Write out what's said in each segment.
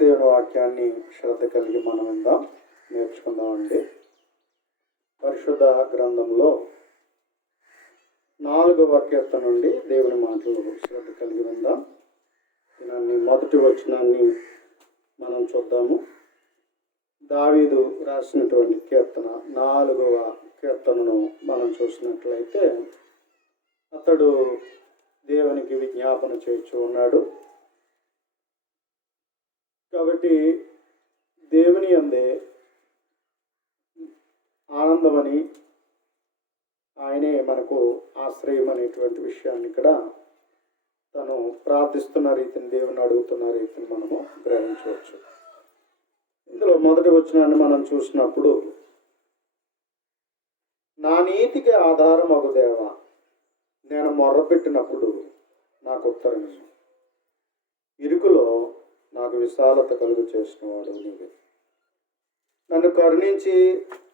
దేవుని వాక్యాన్ని శ్రద్ధ కలిగి మనం విందాం, నేర్చుకుందామండి. పరిశుద్ధ గ్రంథంలో 4వ కీర్తన నుండి దేవుని మాటలు శ్రద్ధ కలిగి విందాం. దాన్ని మొదటి వచనాన్ని మనం చూద్దాము. దావీదు రాసినటువంటి కీర్తన 4వ కీర్తనను మనం చూసినట్లయితే అతడు దేవునికి విజ్ఞాపన చేస్తూ ఉన్నాడు. కాబట్టి దేవుని యందే ఆనందమని, ఆయనే మనకు ఆశ్రయం అనేటువంటి విషయాన్ని ఇక్కడ తను ప్రార్థిస్తున్న రీతిని, దేవుని అడుగుతున్న రీతిని మనము గ్రహించవచ్చు. ఇందులో మొదటి వచనాన్ని మనం చూసినప్పుడు, నా నీతికి ఆధారం అగు దేవా, నేను మొర్రపెట్టినప్పుడు నాకు ఉత్తరం, ఇరుకులో నాకు విశాలత కలుగు చేసినవాడు నీవే, నన్ను కరుణించి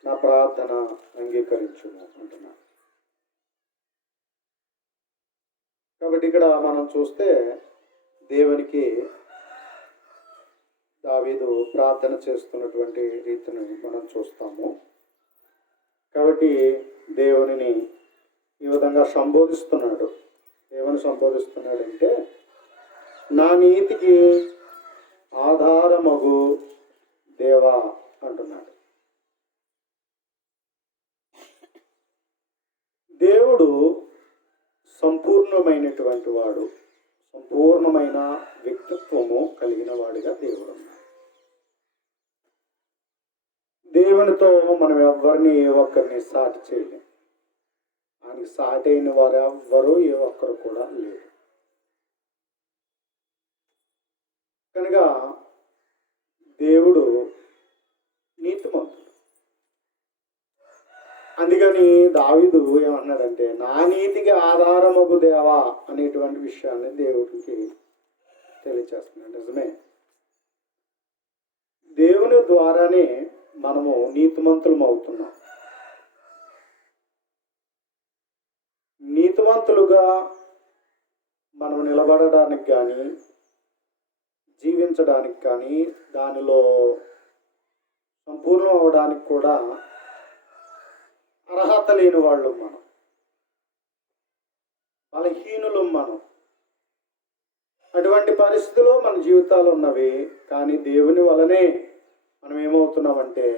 నా ప్రార్థన అంగీకరించుము అంటున్నా. కాబట్టి ఇక్కడ మనం చూస్తే దేవునికి దావీదు ప్రార్థన చేస్తున్నటువంటి రీతిని మనం చూస్తాము. కాబట్టి దేవునిని ఈ విధంగా సంబోధిస్తున్నాడు. ఏమని సంబోధిస్తున్నాడంటే, నా నీతికి ఆధారమగు దేవా అంటున్నాడు. దేవుడు సంపూర్ణమైనటువంటి వాడు, సంపూర్ణమైన వ్యక్తిత్వము కలిగిన వాడిగా దేవుడు ఉన్నాడు. దేవునితో మనం ఎవరిని ఒక్కరిని సాటి చేయలేం. ఆయనకి సాటి అయిన వారు ఎవ్వరూ ఏ ఒక్కరు కూడా లేరు. కనుక దేవుడు నీతిమంతుడు. అందుకని దావీదు ఏమన్నాడంటే, నా నీతికి ఆధారమగు దేవా అనేటువంటి విషయాన్ని దేవుడికి తెలియచేస్తున్నాడు. నిజమే, దేవుని ద్వారానే మనము నీతిమంతులం అవుతున్నాం. నీతిమంతులుగా మనం నిలబడడానికి కానీ, జీవించడానికి కానీ, దానిలో సంపూర్ణం అవడానికి కూడా అర్హత లేని వాళ్ళు మనం, బలహీనులు మనం. అటువంటి పరిస్థితిలో మన జీవితాలు ఉన్నవి. కానీ దేవుని వలనే మనం ఏమవుతున్నామంటే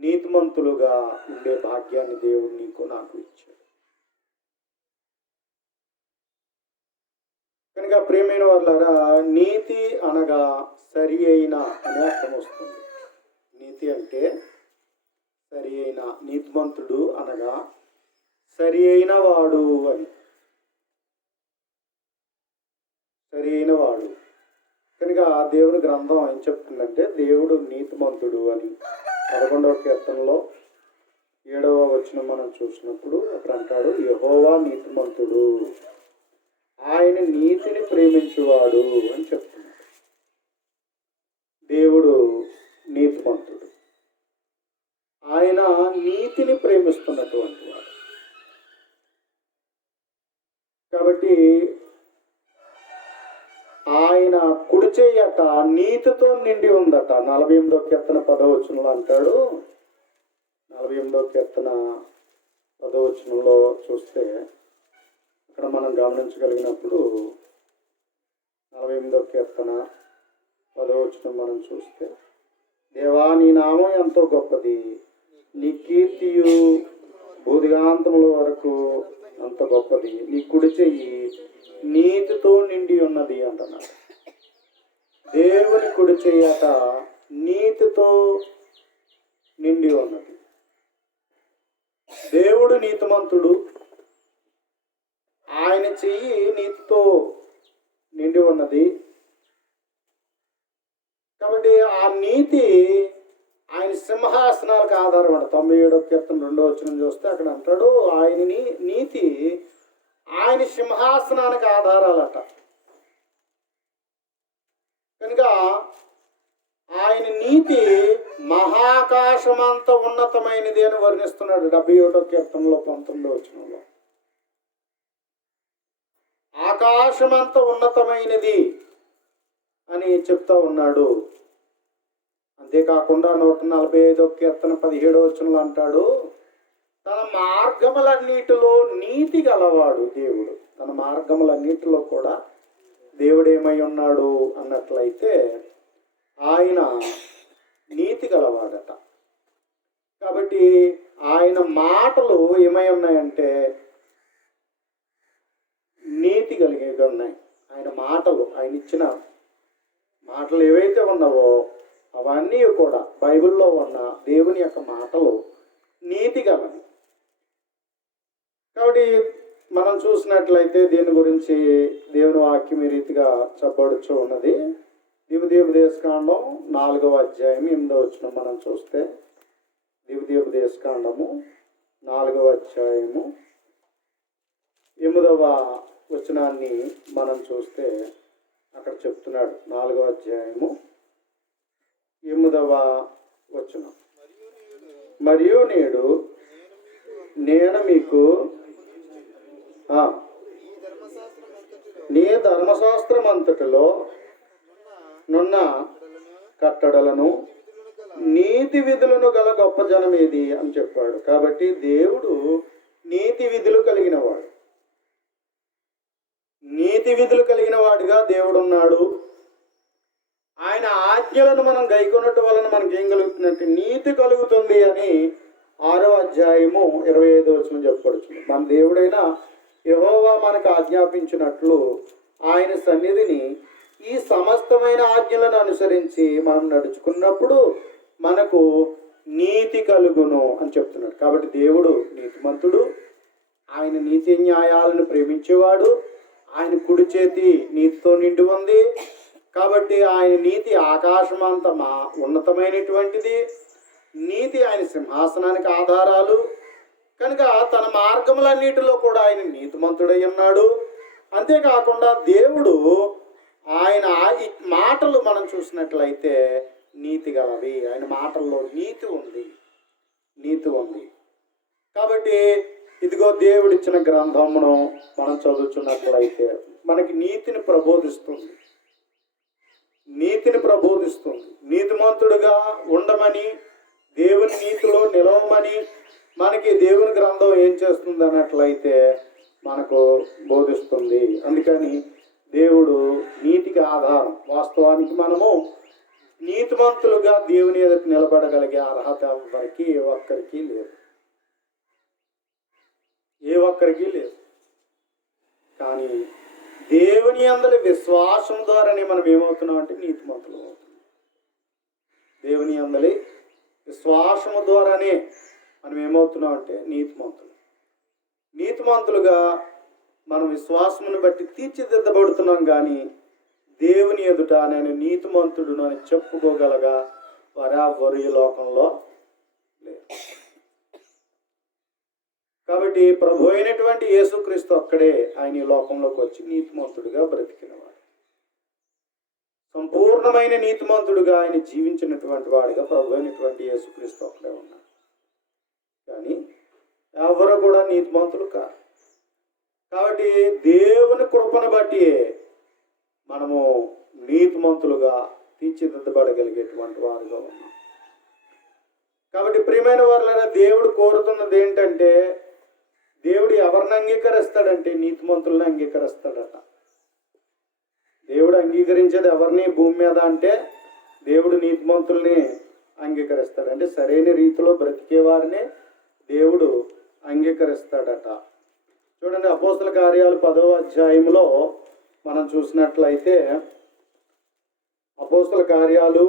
నీతిమంతులుగా ఉండే భాగ్యాన్ని దేవుడు నీకు నాకు ఇచ్చాడు. కనుక ప్రియమైన వాళ్ళారా, నీతి అనగా సరి అయిన అనే అర్థం వస్తుంది. నీతి అంటే సరి అయిన, నీతిమంతుడు అనగా సరి అయిన వాడు అని, సరి అయిన వాడు. కనుక దేవుని గ్రంథం ఏం చెప్తుందంటే, దేవుడు నీతిమంతుడు అని 11వ కీర్తనలో 7వ వచనం మనం చూసినప్పుడు అక్కడ అంటాడు, యెహోవా నీతిమంతుడు, ఆయన నీతిని ప్రేమించువాడు అని చెప్తున్నాడు. దేవుడు నీతిమంతుడు, ఆయన నీతిని ప్రేమిస్తున్నటువంటి వాడు. కాబట్టి ఆయన కుడి చెయ్యట నీతితో నిండి ఉందట. 48వ కీర్తన 10వ వచనంలో అంటాడు. 48వ కీర్తన 10వ వచనంలో చూస్తే ఇక్కడ మనం గమనించగలిగినప్పుడు, 48వ కీర్తన 10వ వచనం మనం చూస్తే, దేవా నీ నామం ఎంతో గొప్పది, నీ కీర్తియు భూదిగాంతముల వరకు అంత గొప్పది, నీ కుడి చెయ్యి నీతితో నిండి ఉన్నది అంటున్నాడు. దేవుని కుడి చెయ్యట నీతితో నిండి ఉన్నది. దేవుడు నీతిమంతుడు, ఆయన చెయ్యి నీతితో నిండి ఉన్నది. కాబట్టి ఆ నీతి ఆయన సింహాసనాలకు ఆధారం అంట. 97వ కీర్తన 2వ వచనం చూస్తే అక్కడ అంటాడు, ఆయన నీతి ఆయన సింహాసనానికి ఆధారాలట. కనుక ఆయన నీతి మహాకాశమంత ఉన్నతమైనది అని వర్ణిస్తున్నాడు 71వ కీర్తనలో 19వ వచనంలో. ఆకాశమంత ఉన్నతమైనది అని చెప్తా ఉన్నాడు. అంతేకాకుండా 145 కీర్తన 17వ వచనంలో అంటాడు, తన మార్గములన్నిటిలో నీతి గలవాడు దేవుడు. తన మార్గములన్నిటిలో కూడా దేవుడు ఏమై ఉన్నాడు అన్నట్లయితే ఆయన నీతి గలవాడట. కాబట్టి ఆయన మాటలు ఏమై ఉన్నాయంటే నీతి కలిగేవి ఉన్నాయి. ఆయన మాటలు, ఆయన ఇచ్చిన మాటలు ఏవైతే ఉన్నావో అవన్నీ కూడా బైబిల్లో ఉన్న దేవుని యొక్క మాటలు నీతి గలవి. కాబట్టి మనం చూసినట్లయితే దీని గురించి దేవుని వాక్యం ఈ రీతిగా చెప్పబడుచు ఉన్నది. ద్వితీయోపదేశకాండం 4వ అధ్యాయం 8వ వచనం మనం చూస్తే, ద్వితీయోపదేశకాండము 4వ అధ్యాయము 8వ వచనాన్ని మనం చూస్తే అక్కడ చెప్తున్నాడు. 4వ అధ్యాయము 8వ వచనం, మరియు నేడు నేను మీకు నీ ధర్మశాస్త్రం అంతటిలో నున్న కట్టడలను నీతి విధులను గల గొప్ప జనం ఏది అని చెప్పాడు. కాబట్టి దేవుడు నీతి విధులు కలిగిన వాడు, నీతి విధులు కలిగిన వాడిగా దేవుడు ఉన్నాడు. ఆయన ఆజ్ఞలను మనం గైకొనటం వలన మనకి ఏం కలుగుతుందంటే నీతి కలుగుతుంది అని 6వ అధ్యాయము 25వ వచనం చెప్పబడుతుంది. మన దేవుడైన యెహోవా మనకు ఆజ్ఞాపించినట్లు ఆయన సన్నిధిని ఈ సమస్తమైన ఆజ్ఞలను అనుసరించి మనం నడుచుకున్నప్పుడు మనకు నీతి కలుగును అని చెప్తున్నాడు. కాబట్టి దేవుడు నీతిమంతుడు, ఆయన నీతి న్యాయాలను ప్రేమించేవాడు, ఆయన కుడి చేతి నీతితో నిండి ఉంది. కాబట్టి ఆయన నీతి ఆకాశమంత ఉన్నతమైనటువంటిది. నీతి ఆయన సింహాసనానికి ఆధారాలు కనుక తన మార్గములన్నిటిలో కూడా ఆయన నీతిమంతుడై ఉన్నాడు. అంతేకాకుండా దేవుడు ఆయన మాటలు మనం చూసినట్లయితే నీతి గలవి. ఆయన మాటల్లో నీతి ఉంది, నీతి ఉంది. కాబట్టి ఇదిగో దేవుడిచ్చిన గ్రంథమును మనం చదువుతున్నట్లయితే మనకి నీతిని ప్రబోధిస్తుంది, నీతిని ప్రబోధిస్తుంది. నీతిమంతుడుగా ఉండమని, దేవుని నీతిలో నిలవమని మనకి దేవుని గ్రంథం ఏం చేస్తుంది అన్నట్లయితే మనకు బోధిస్తుంది. అందుకని దేవుడు నీతికి ఆధారం. వాస్తవానికి మనము నీతిమంతులుగా దేవుని ఎదుట నిలబడగలిగే అర్హత ఎవరికి ఏ ఒక్కరికి లేదు, ఏ ఒక్కరికి లేదు. కానీ దేవుని యందలి విశ్వాసం ద్వారానే మనం ఏమవుతున్నాం అంటే నీతిమంతులు అవుతున్నాం. దేవుని యందలి విశ్వాసము ద్వారానే మనం ఏమవుతున్నాం అంటే నీతిమంతులు. నీతిమంతులుగా మనం విశ్వాసమును బట్టి తీర్చిదిద్దబడుతున్నాం. కానీ దేవుని ఎదుట నేను నీతిమంతుడును అని చెప్పుకోగలగా వారెవ్వరు ఈ లోకంలో లేరు. కాబట్టి ప్రభు అయినటువంటి యేసుక్రీస్తు ఒక్కడే ఆయన ఈ లోకంలోకి వచ్చి నీతిమంతుడిగా బ్రతికినవాడు, సంపూర్ణమైన నీతిమంతుడుగా ఆయన జీవించినటువంటి వాడిగా ప్రభు అయినటువంటి యేసుక్రీస్తు ఒక్కడే ఉన్నాడు. కానీ ఎవరు కూడా నీతిమంతులు కాదు. కాబట్టి దేవుని కృపను బట్టి మనము నీతిమంతులుగా తీర్చిదిద్దబడగలిగేటువంటి వారుగా ఉన్నాం. కాబట్టి ప్రియమైన వారులారా, దేవుడు కోరుతున్నది ఏంటంటే, దేవుడు ఎవరిని అంగీకరిస్తాడంటే నీతిమంతులను అంగీకరిస్తాడట. దేవుడు అంగీకరించేది ఎవరిని భూమి మీద అంటే దేవుడు నీతిమంతుల్ని అంగీకరిస్తాడు. అంటే సరైన రీతిలో బ్రతికే వారిని దేవుడు అంగీకరిస్తాడట. చూడండి, అపోస్తల కార్యాలు 10వ అధ్యాయంలో మనం చూసినట్లయితే, అపోస్తల కార్యాలు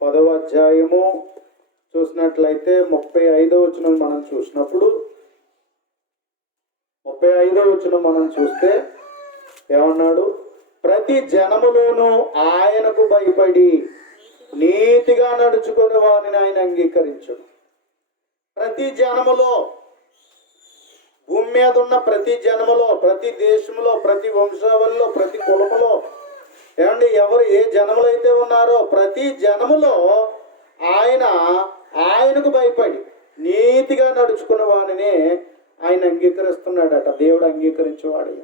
10వ అధ్యాయము చూసినట్లయితే 35వ వచనం మనం చూసినప్పుడు, 35వ వచనం మనం చూస్తే ఏమన్నాడు? ప్రతి జనములోనూ ఆయనకు భయపడి నీతిగా నడుచుకునే వారిని ఆయన అంగీకరించును. ప్రతి జనములో, భూమి మీద ఉన్న ప్రతి జనములో, ప్రతి దేశంలో, ప్రతి వంశావళిలో, ప్రతి కులములో, ఏమండి ఎవరు ఏ జనములు అయితే ఉన్నారో ప్రతి జనములో ఆయనకు భయపడి నీతిగా నడుచుకున్న వాడిని ఆయన అంగీకరిస్తున్నాడట. దేవుడు అంగీకరించేవాడు.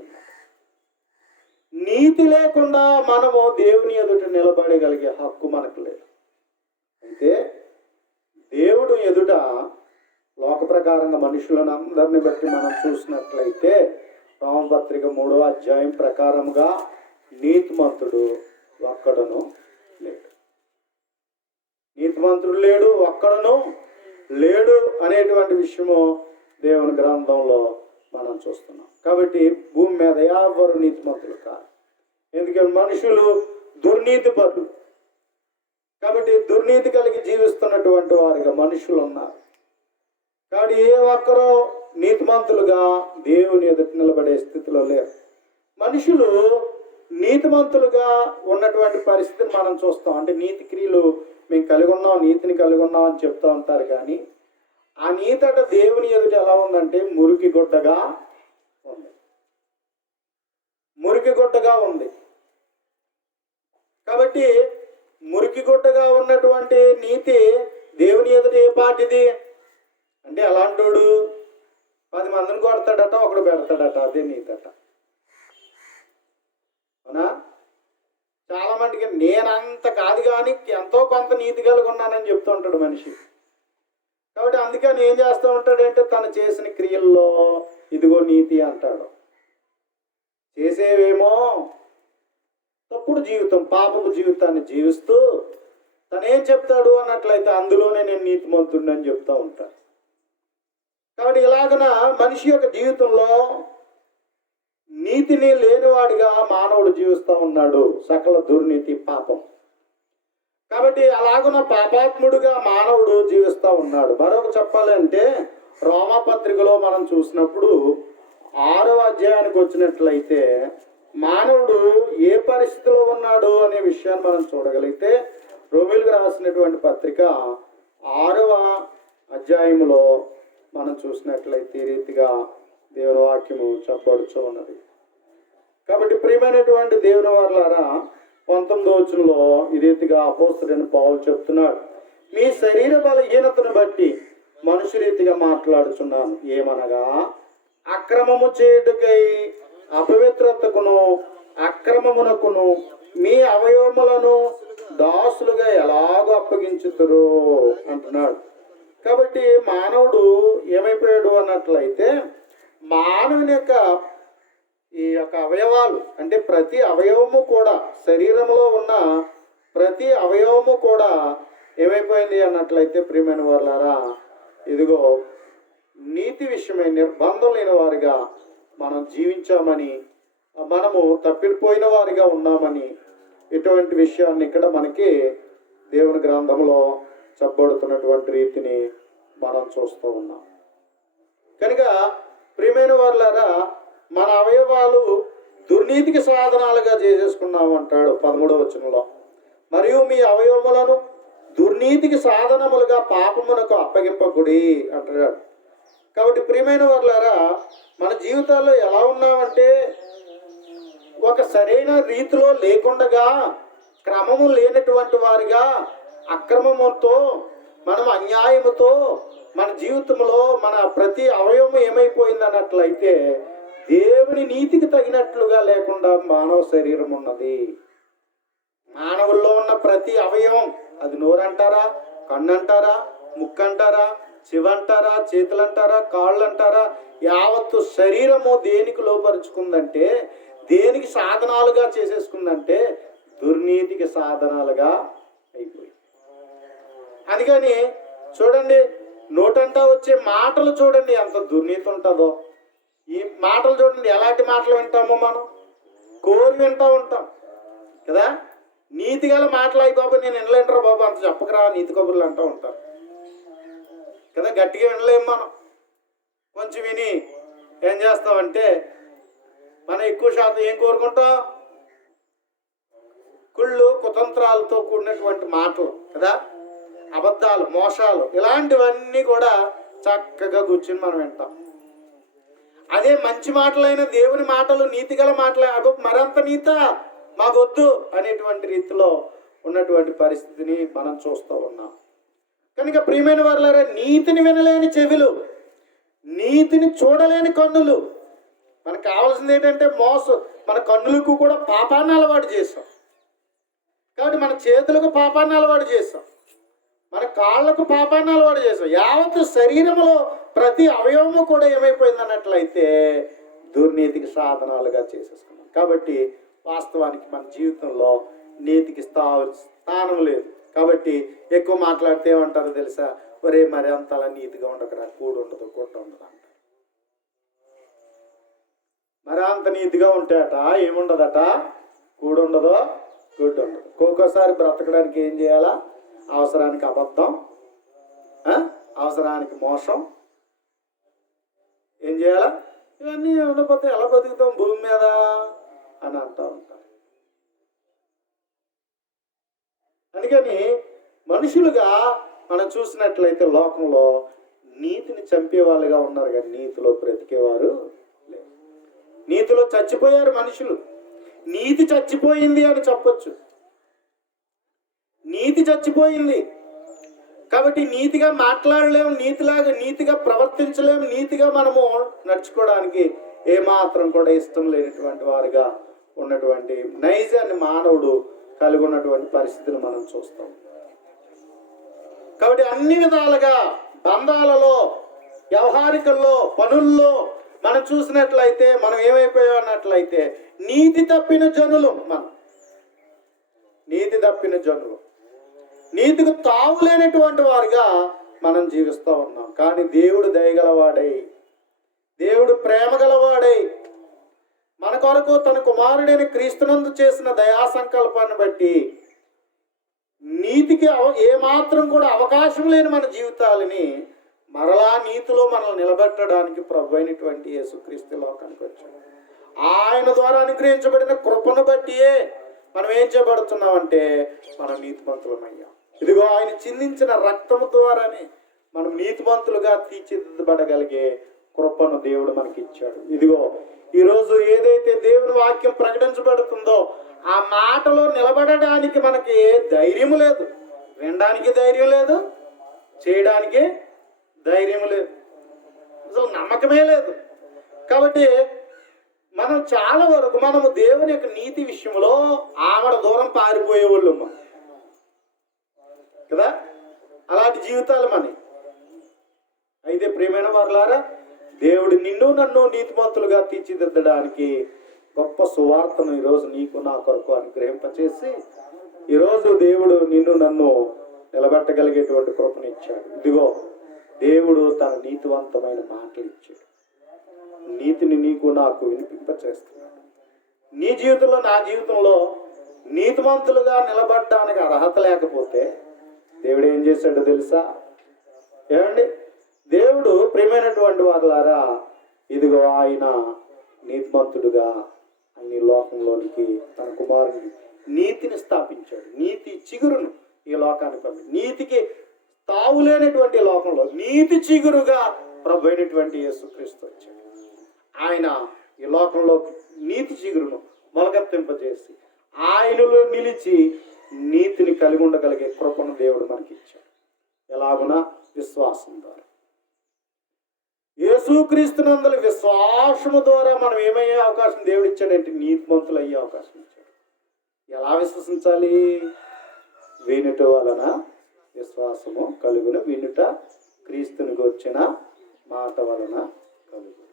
నీతి లేకుండా మనము దేవుని ఎదుట నిలబడగలిగే హక్కు మనకు లేదు. అయితే దేవుడు ఎదుట లోక ప్రకారంగా మనుషులను అందరిని బట్టి మనం చూసినట్లయితే రోమపత్రిక 3వ అధ్యాయం ప్రకారముగా నీతిమంతుడు ఒక్కడును లేడు. నీతిమంతుడు లేడు, ఒక్కడును లేడు అనేటువంటి విషయము దేవుని గ్రంథంలో మనం చూస్తున్నాం. కాబట్టి భూమి మీద ఎవరు నీతిమంతులు కాదు. ఎందుకంటే మనుషులు దుర్నీతి పరులు. కాబట్టి దుర్నీతి కలిగి జీవిస్తున్నటువంటి వారిగా మనుషులు ఉన్నారు. కాబట్టి ఏ ఒక్కరో నీతిమంతులుగా దేవుని ఎదుట నిలబడే స్థితిలో లేరు. మనుషులు నీతిమంతులుగా ఉన్నటువంటి పరిస్థితిని మనం చూస్తాం. అంటే నీతి క్రియలు మేము కలిగి ఉన్నాం, నీతిని కలిగి ఉన్నాం అని చెప్తూ ఉంటారు. కానీ ఆ నీతట దేవుని ఎదుట ఎలా ఉందంటే మురికి గుడ్డగా ఉంది. మురికి గుడ్డగా ఉంది. కాబట్టి మురికి గుడ్డగా ఉన్నటువంటి నీతి దేవుని ఎదుట ఏ పాటిది అంటే, అలాంటోడు 10 మందిని కొడతాడట, ఒకడు పెడతాడట, అదే నీతట. అవునా? చాలా మందికి నేనంత కాదు కానీ ఎంతో కొంత నీతి కలిగి ఉన్నానని చెప్తూ ఉంటాడు మనిషి. కాబట్టి అందుకని ఏం చేస్తూ ఉంటాడంటే తను చేసిన క్రియల్లో ఇదిగో నీతి అంటాడు. చేసేవేమో తప్పుడు జీవితం, పాపపు జీవితాన్ని జీవిస్తూ తనేం చెప్తాడు అన్నట్లయితే అందులోనే నేను నీతిమంతుడిని అని చెప్తూ ఉంటాను. కాబట్టి ఇలాగన మనిషి యొక్క జీవితంలో నీతిని లేనివాడిగా మానవుడు జీవిస్తూ ఉన్నాడు, సకల దుర్నీతి పాపం. కాబట్టి అలాగున పాపాత్ముడుగా మానవుడు జీవిస్తూ ఉన్నాడు. మరొక చెప్పాలంటే రోమాపత్రికలో మనం చూసినప్పుడు 6వ అధ్యాయానికి వచ్చినట్లయితే మానవుడు ఏ పరిస్థితిలో ఉన్నాడు అనే విషయాన్ని మనం చూడగలిగితే రోమీయులకు రాసినటువంటి పత్రిక 6వ అధ్యాయంలో మనం చూసినట్లయితే ఈ రీతిగా దేవుని వాక్యము చెప్పబడుతూ ఉన్నది. కాబట్టి ప్రియమైనటువంటి దేవుని వారలారా 19వ వచనంలో ఈ రీతిగా అపోస్తలుడైన పౌలు చెప్తున్నాడు, మీ శరీర బలహీనతను బట్టి మనుషు రీతిగా మాట్లాడుచున్నాను. ఏమనగా అక్రమము చేయుటకై అపవిత్రతకును అక్రమమునకును మీ అవయవములను దాసులుగా ఎలాగో అప్పగించుతురు అంటున్నాడు. కాబట్టి మానవుడు ఏమైపోయాడు అన్నట్లయితే మానవుని యొక్క ఈ యొక్క అవయవాలు అంటే ప్రతి అవయవము కూడా, శరీరంలో ఉన్న ప్రతి అవయవము కూడా ఏమైపోయింది అన్నట్లయితే ప్రియమైన వారులారా, ఇదిగో నీతి విషయమై నిర్బంధం లేని వారిగా మనం జీవించామని, మనము తప్పిపోయిన వారిగా ఉన్నామని ఇటువంటి విషయాన్ని ఇక్కడ మనకి దేవుని గ్రంథంలో చెప్పబడుతున్నటువంటి రీతిని మనం చూస్తూ ఉన్నాం. కనుక ప్రియమైన వారులారా, మన అవయవాలు దుర్నీతికి సాధనాలుగా చేసేసుకున్నాము అంటాడు 13వ వచనంలో. మరియు మీ అవయవములను దుర్నీతికి సాధనములుగా పాపమునకు అప్పగింపకుడి అంటాడు. కాబట్టి ప్రియమైన వారులారా, మన జీవితాల్లో ఎలా ఉన్నామంటే ఒక సరైన రీతిలో లేకుండగా, క్రమము లేనటువంటి వారిగా, అక్రమముతో, మనం అన్యాయముతో మన జీవితంలో మన ప్రతి అవయవం ఏమైపోయింది అన్నట్లయితే దేవుని నీతికి తగినట్లుగా లేకుండా మానవ శరీరం ఉన్నది. మానవుల్లో ఉన్న ప్రతి అవయవం, అది నోరు అంటారా, కన్ను అంటారా, ముక్కు అంటారా, చెవి అంటారా, చేతులు అంటారా, కాళ్ళు అంటారా, యావత్తు శరీరము దేనికి లోపరుచుకుందంటే, దేనికి సాధనాలుగా చేసేసుకుందంటే దుర్నీతికి సాధనాలుగా అయిపోయింది. అందుకని చూడండి, నోటంటా వచ్చే మాటలు చూడండి ఎంత దుర్నీతి ఉంటుందో. ఈ మాటలు చూడండి, ఎలాంటి మాటలు వింటామో మనం కోరి వింటూ ఉంటాం కదా. నీతి గల మాటలు అయి బాబు నేను వినలేంటారా బాబు, అంత చెప్పకరా నీతి కబుర్లు అంటూ ఉంటారు కదా. గట్టిగా వినలేము మనం. కొంచెం విని ఏం చేస్తామంటే మనం ఎక్కువ శాతం ఏం కోరుకుంటాం, కుళ్ళు కుతంత్రాలతో కూడినటువంటి మాటలు కదా, అబద్ధాలు, మోసాలు, ఇలాంటివన్నీ కూడా చక్కగా కూర్చుని మనం వింటాం. అదే మంచి మాటలైన దేవుని మాటలు, నీతి గల మాటలు, అగో మరంత నీత మాకొద్దు అనేటువంటి రీతిలో ఉన్నటువంటి పరిస్థితిని మనం చూస్తూ ఉన్నాం. కనుక ప్రియమైన వారులారా, నీతిని వినలేని చెవులు, నీతిని చూడలేని కన్నులు, మనకు కావాల్సింది ఏంటంటే మన కన్నులకు కూడా పాపాన్ని అలవాటు చేసాం. కాబట్టి మన చేతులకు పాపాన్ని అలవాటు చేసాం, మన కాళ్ళకు పాపాన్ని అలవాటు చేసాం. యావత్ శరీరంలో ప్రతి అవయవము కూడా ఏమైపోయింది అన్నట్లయితే దుర్నీతికి సాధనాలుగా చేసేసుకున్నాం. కాబట్టి వాస్తవానికి మన జీవితంలో నీతికి స్థానం లేదు. కాబట్టి ఎక్కువ మాట్లాడితే ఏమంటారో తెలుసా? ఒరే మరి అంతలా నీతిగా ఉండకరా, కూడు ఉండదు గుడ్డ ఉండదు అంటారు. మరి అంత నీతిగా ఉంటేట ఏముండదట, కూడు ఉండదు గుడ్డు ఉండదు. ఒక్కోసారి బ్రతకడానికి ఏం చేయాలా? అవసరానికి అబద్ధం, అవసరానికి మోసం, ఏం చేయాలా? ఇవన్నీ ఉండకపోతే ఎలా బతుకుతాం భూమి మీద అని అంటూ ఉంటారు. అందుకని మనుషులుగా మనం చూసినట్లయితే లోకంలో నీతిని చంపేవాళ్ళుగా ఉన్నారు, కానీ నీతిలో బ్రతికేవారు లేరు. నీతిలో చచ్చిపోయారు మనుషులు. నీతి చచ్చిపోయింది అని చెప్పొచ్చు. నీతి చచ్చిపోయింది కాబట్టి నీతిగా మాట్లాడలేము, నీతిగా ప్రవర్తించలేము, నీతిగా మనము నడుచుకోవడానికి ఏమాత్రం కూడా ఇష్టం లేనటువంటి వారిగా ఉన్నటువంటి నైజాన్ని మానవుడు కలిగి ఉన్నటువంటి పరిస్థితిని మనం చూస్తాం. కాబట్టి అన్ని విధాలుగా బంధాలలో, వ్యవహారికల్లో, పనుల్లో మనం చూసినట్లయితే మనం ఏమైపోయాం అన్నట్లయితే నీతి తప్పిన జనులు. మనం నీతి తప్పిన జనులు, నీతికి తావులేనటువంటి వారిగా మనం జీవిస్తూ ఉన్నాం. కానీ దేవుడు దయగలవాడై, దేవుడు ప్రేమ గలవాడై మన కొరకు తన కుమారుడైన క్రీస్తునందు చేసిన దయా సంకల్పాన్ని బట్టి నీతికి ఏమాత్రం కూడా అవకాశం లేని మన జీవితాలని మరలా నీతిలో మనల్ని నిలబెట్టడానికి ప్రభు అయినటువంటి యేసుక్రీస్తు లోకానికి వచ్చాడు. ఆయన ద్వారా అనుగ్రహించబడిన కృపను బట్టియే మనం ఏం చేయబడుతున్నామంటే మనం నీతిమంతులమయ్యాం. ఇదిగో ఆయన చిందించిన రక్తము ద్వారానే మనం నీతిమంతులుగా తీర్చిదిద్దబడగలిగే కృపను దేవుడు మనకి ఇచ్చాడు. ఇదిగో ఈరోజు ఏదైతే దేవుని వాక్యం ప్రకటించబడుతుందో ఆ మాటలో నిలబడడానికి మనకి ధైర్యం లేదు, వినడానికి ధైర్యం లేదు, చేయడానికి ధైర్యం లేదు, అసలు నమ్మకమే లేదు. కాబట్టి మనం చాలా వరకు మనము దేవుని యొక్క నీతి విషయంలో ఆమడ దూరం పారిపోయే వాళ్ళు కదా, అలాంటి జీవితాలు మనవి. అయితే ప్రియమైన వారులారా, దేవుడు నిన్ను నన్ను నీతిమంతులుగా తీర్చిదిద్దడానికి గొప్ప సువార్తను ఈరోజు నీకు నా కొరకు అనుగ్రహింపచేసి ఈరోజు దేవుడు నిన్ను నన్ను నిలబెట్టగలిగేటువంటి కృపను ఇచ్చాడు. ఇదిగో దేవుడు తన నీతివంతమైన మాటలు ఇచ్చాడు. నీతిని నీకు నాకు వినిపింపచేస్తున్నాడు. నీ జీవితంలో, నా జీవితంలో నీతిమంతులుగా నిలబడడానికి అర్హత లేకపోతే దేవుడు ఏం చేశాడో తెలుసా? ఏమండి, దేవుడు ప్రియమైనటువంటి వారులారా, ఇదిగో ఆయన నీతిమంతుడుగా ఆయన లోకంలోనికి తన కుమారుని నీతిని స్థాపించాడు. నీతి చిగురును ఈ లోకానికి పంపి, నీతికి తావులేనటువంటి లోకంలో నీతి చిగురుగా ప్రభు అయినటువంటి యేసుక్రీస్తు వచ్చాడు. ఆయన ఈ లోకంలో నీతి చిగురును మొలకెత్తింపజేసి ఆయనలో నిలిచి నీతిని కలిగి ఉండగలిగే కృపను దేవుడు మనకి ఇచ్చాడు. ఎలాగునా? విశ్వాసం ద్వారా. యేసుక్రీస్తునందలి విశ్వాసము ద్వారా మనం ఏమయ్యే అవకాశం దేవుడు ఇచ్చాడంటే నీతిమంతులు అయ్యే అవకాశం ఇచ్చాడు. ఎలా విశ్వసించాలి? వినుట వలన విశ్వాసము కలుగును, వినుట క్రీస్తునికి వచ్చిన మాట వలన కలుగును.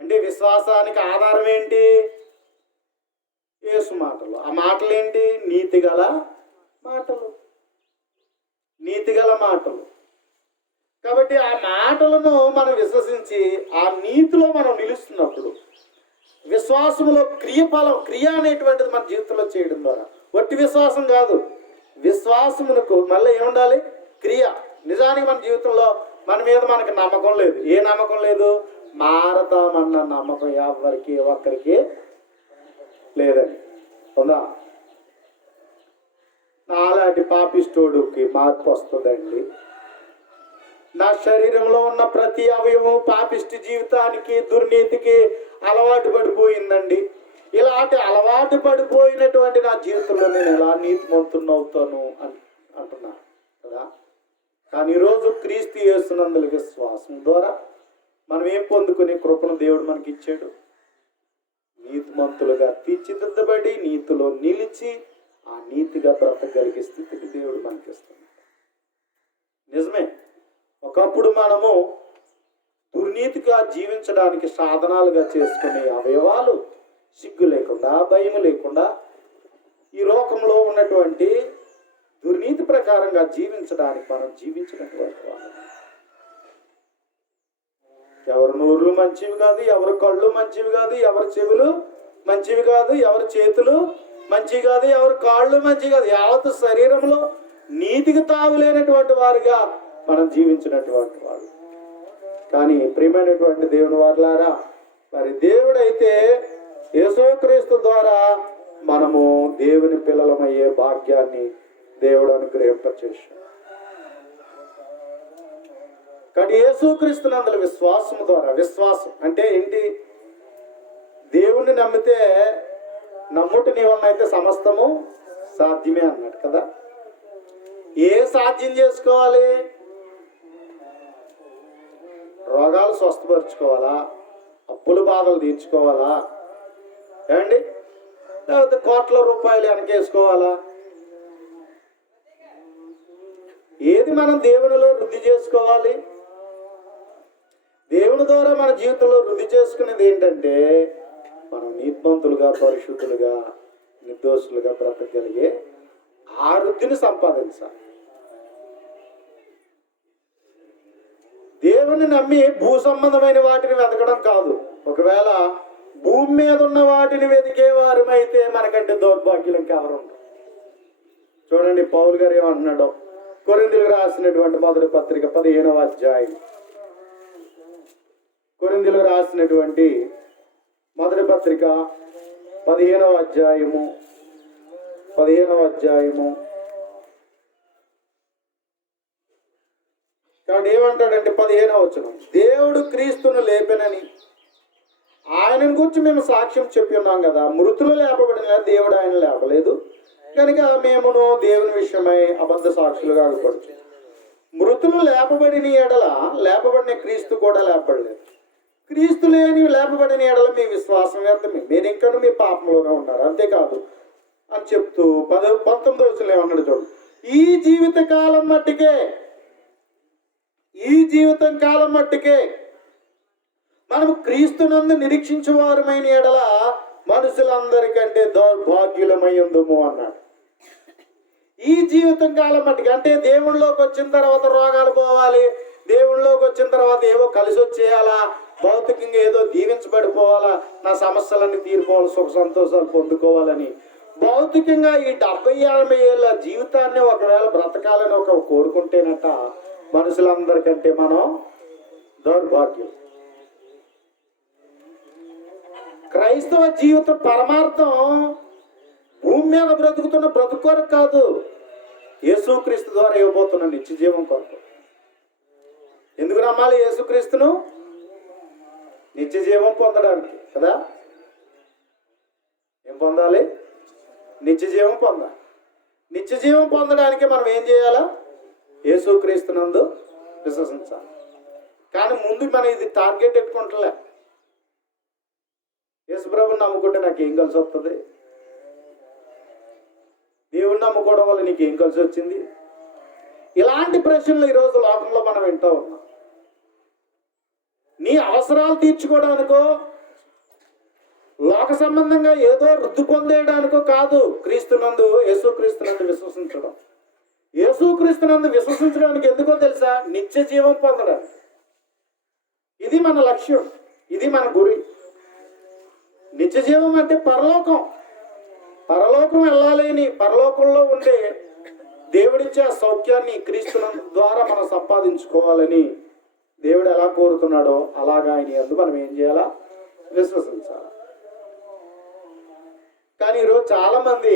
అంటే విశ్వాసానికి ఆధారం ఏంటి? యేసు మాటలు. ఆ మాటలు ఏంటి? నీతిగల మాటలు, నీతిగల మాటలు. కాబట్టి ఆ మాటలను మనం విశ్వసించి ఆ నీతిలో మనం నిలుస్తున్నప్పుడు విశ్వాసంలో క్రియ అనేటువంటిది మన జీవితంలో చేయడం ద్వారా, వట్టి విశ్వాసం కాదు, విశ్వాసమునకు మళ్ళీ ఏముండాలి? క్రియ. నిజానికి మన జీవితంలో మన మీద మనకు నమ్మకం లేదు. ఏ నమ్మకం లేదు? మారతామన్న నమ్మకం ఎవరికి ఒక్కరికి లేదండి. ఉందా? నాలాంటి పాపిస్టోడుకి మార్పు వస్తుందండి. నా శరీరంలో ఉన్న ప్రతి అవయవం పాపిష్టి జీవితానికి, దుర్నీతికి అలవాటు పడిపోయిందండి. ఇలాంటి అలవాటు పడిపోయినటువంటి నా జీవితంలో నేను ఎలా నీతిమంతున్నవుతాను అని అంటున్నా కదా. కానీ ఈరోజు క్రీస్తు యేసునందు విశ్వాసం ద్వారా మనం ఏం పొందుకునే కృపను దేవుడు మనకి ఇచ్చాడు? నీతిమంతులుగా తీర్చిదిద్దబడి నీతిలో నిలిచి ఆ నీతిగా బ్రతకగలిగే స్థితికి దేవుడు మనకిస్తుంది. నిజమే, ఒకప్పుడు మనము దుర్నీతిగా జీవించడానికి సాధనాలుగా చేసుకునే అవయవాలు సిగ్గు లేకుండా, భయం లేకుండా ఈ లోకంలో ఉన్నటువంటి దుర్నీతి ప్రకారంగా జీవించడానికి మనం జీవించినటువంటి వాళ్ళు. ఎవరి నోరులు మంచివి కాదు, ఎవరి కళ్ళు మంచివి కాదు, ఎవరి చెవులు మంచివి కాదు, ఎవరి చేతులు మంచివి కాదు, ఎవరి కాళ్ళు మంచివి కాదు. యావత్ శరీరంలో నీతికి తావులేనటువంటి వారిగా మనం జీవించినటువంటి వాళ్ళు. కానీ ప్రియమైనటువంటి దేవుని వారులారా, మరి దేవుడైతే యేసుక్రీస్తు ద్వారా మనము దేవుని పిల్లలమయ్యే భాగ్యాన్ని దేవుడు అనుగ్రహింపచేశాడు. కానీ యేసుక్రీస్తునందుల విశ్వాసం ద్వారా, విశ్వాసం అంటే ఏంటి? దేవుణ్ణి నమ్మితే నమ్ముట నీ వలన అయితే సమస్తము సాధ్యమే అన్నాడు కదా. ఏ సాధ్యం చేసుకోవాలి? రోగాలు స్వస్థపరుచుకోవాలా? అప్పుల బాధలు తీర్చుకోవాలా? ఏమండి? లేకపోతే కోట్ల రూపాయలు వెనకేసుకోవాలా? ఏది మనం దేవునిలో వృద్ధి చేసుకోవాలి? దేవుని ద్వారా మన జీవితంలో వృద్ధి చేసుకునేది ఏంటంటే మనం నీతిమంతులుగా, పరిశుద్ధులుగా, నిర్దోషులుగా బ్రతకగలిగే ఆ వృద్ధిని సంపాదించాలి. దేవుని నమ్మి భూ సంబంధమైన వాటిని వెతకడం కాదు. ఒకవేళ భూమి మీద ఉన్న వాటిని వెతికే వారమైతే మనకంటే దౌర్భాగ్యులు ఇంకెవరు ఉంటారు. చూడండి పౌలు గారు ఏమంటున్నాడో, కొరింథీయులకు రాసినటువంటి మొదటి పత్రిక 15వ అధ్యాయం. కొరింథీయులకు రాసినటువంటి మొదటి పత్రిక 15వ అధ్యాయము కాబట్టి ఏమంటాడంటే 15వ వచనం, దేవుడు క్రీస్తును లేపెనని ఆయనను గురించి మేము సాక్ష్యం చెప్పి ఉన్నాం కదా. మృతులు లేపబడిన దేవుడు ఆయన లేపలేదు కనుక మేమును దేవుని విషయమై అబద్ధ సాక్షులుగా అగుపడుచు. మృతులు లేపబడిన ఎడల లేపబడిన క్రీస్తు కూడా లేపబడలేదు. క్రీస్తు లేని లేపబడిన ఎడల మీ విశ్వాసం వ్యర్థమే, మీరు ఇంకా మీ పాపంలోనే ఉన్నారు. అంతేకాదు అని చెప్తూ 19వ వచనంలో ఏమన్నాడు చూడండి, ఈ జీవితం కాలం మట్టుకే మనము క్రీస్తునందు నిరీక్షించువారమైన ఎడల మనుషులందరికంటే దౌర్భాగ్యులమై ఉందుము అన్నాడు. ఈ జీవితం కాలం మట్టుకి అంటే దేవుళ్ళలోకి వచ్చిన తర్వాత రోగాలు పోవాలి, దేవుళ్ళలోకి వచ్చిన తర్వాత ఏవో కలిసి వచ్చేయాలా, భౌతికంగా ఏదో దీవించబడిపోవాలా, నా సమస్యలన్నీ తీరిపోవాలి, సుఖ సంతోషాలు పొందుకోవాలని భౌతికంగా ఈ 70-80 ఏళ్ళ జీవితాన్ని ఒకవేళ బ్రతకాలని కోరుకుంటేనట మనుషులందరికంటే మనం దౌర్భాగ్యం. క్రైస్తవ జీవితం పరమార్థం భూమి మీద బ్రతుకుతున్న బ్రతుకోరకు కాదు, యేసుక్రీస్తు ద్వారా ఇవ్వబోతున్న నిత్య జీవం కొరకు. ఎందుకు నమ్మాలి యేసుక్రీస్తును? నిత్య జీవం పొందడానికి కదా. ఏం పొందాలి? నిత్య జీవం పొందాలి. నిత్య జీవం పొందడానికి మనం ఏం చేయాలా? యేసుక్రీస్తునందు విశ్వసించాలి. కానీ ముందు మనం ఇది టార్గెట్ పెట్టుకుంటలే. యేసుప్రభుని నమ్ముకుంటే నాకు ఏం కలిసి వస్తుంది? దేవుణ్ణి నమ్ముకోవడం వల్ల నీకు ఏం కలిసి వచ్చింది? ఇలాంటి ప్రశ్నలు ఈరోజు లోకంలో మనం వింటూ ఉన్నాం. నీ అవసరాలు తీర్చుకోవడానికో లోక సంబంధంగా ఏదో వృద్ధి పొందేయడానికో కాదు క్రీస్తునందు, యేసుక్రీస్తునందు విశ్వసించడం. యేసుక్రీస్తునందు విశ్వసించడానికి ఎందుకో తెలుసా? నిత్య జీవం పొందడానికి. ఇది మన లక్ష్యం, ఇది మన గురి. నిత్య జీవం అంటే పరలోకం వెళ్ళాలని, పరలోకంలో ఉండే దేవుడిచ్చే సౌఖ్యాన్ని క్రీస్తుల ద్వారా మనం సంపాదించుకోవాలని దేవుడు ఎలా కోరుతున్నాడో అలాగా ఆయన యందు మనం ఏం చేయాలా? విశ్వసించాలి. కానీ ఈరోజు చాలా మంది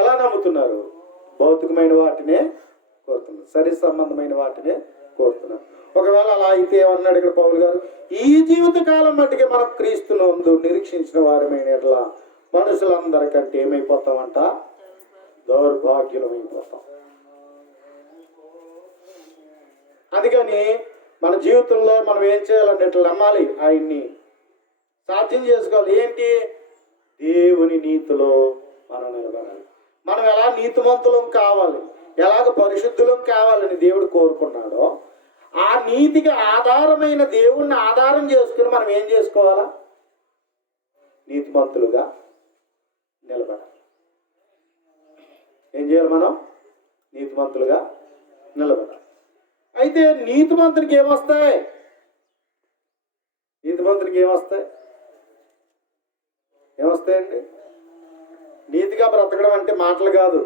ఎలా నమ్ముతున్నారు? భౌతికమైన వాటినే కోరుతున్నారు, శరీర సంబంధమైన వాటినే కోరుతున్నారు. ఒకవేళ అలా అయితే ఏమన్నాడు ఇక్కడ పౌలు గారు, ఈ జీవిత కాలం మట్టుకే మనం క్రీస్తునందు నిరీక్షించిన వారమైన ఎట్లా మనుషులందరికంటే ఏమైపోతామంట? దౌర్భాగ్యులమైపోతాం. అందుకని మన జీవితంలో మనం ఏం చేయాలంటే ఎట్లా నమ్మాలి? ఆయన్ని సాధ్యం చేసుకోవాలి. ఏంటి? దేవుని నీతిలో మనం నిలబడాలి. మనం ఎలా నీతిమంతులం కావాలి, ఎలాగ పరిశుద్ధులం కావాలని దేవుడు కోరుకున్నాడో ఆ నీతికి ఆధారమైన దేవుణ్ణి ఆధారం చేసుకుని మనం ఏం చేసుకోవాలా? నీతిమంతులుగా నిలబడాలి. ఏం చేయాలి? మనం నీతిమంతులుగా నిలబడాలి. అయితే నీతిమంతునికి ఏమొస్తాయి? నీతిమంతునికి ఏమొస్తాయండి? నీతిగా బ్రతకడం అంటే మాటలు కాదు.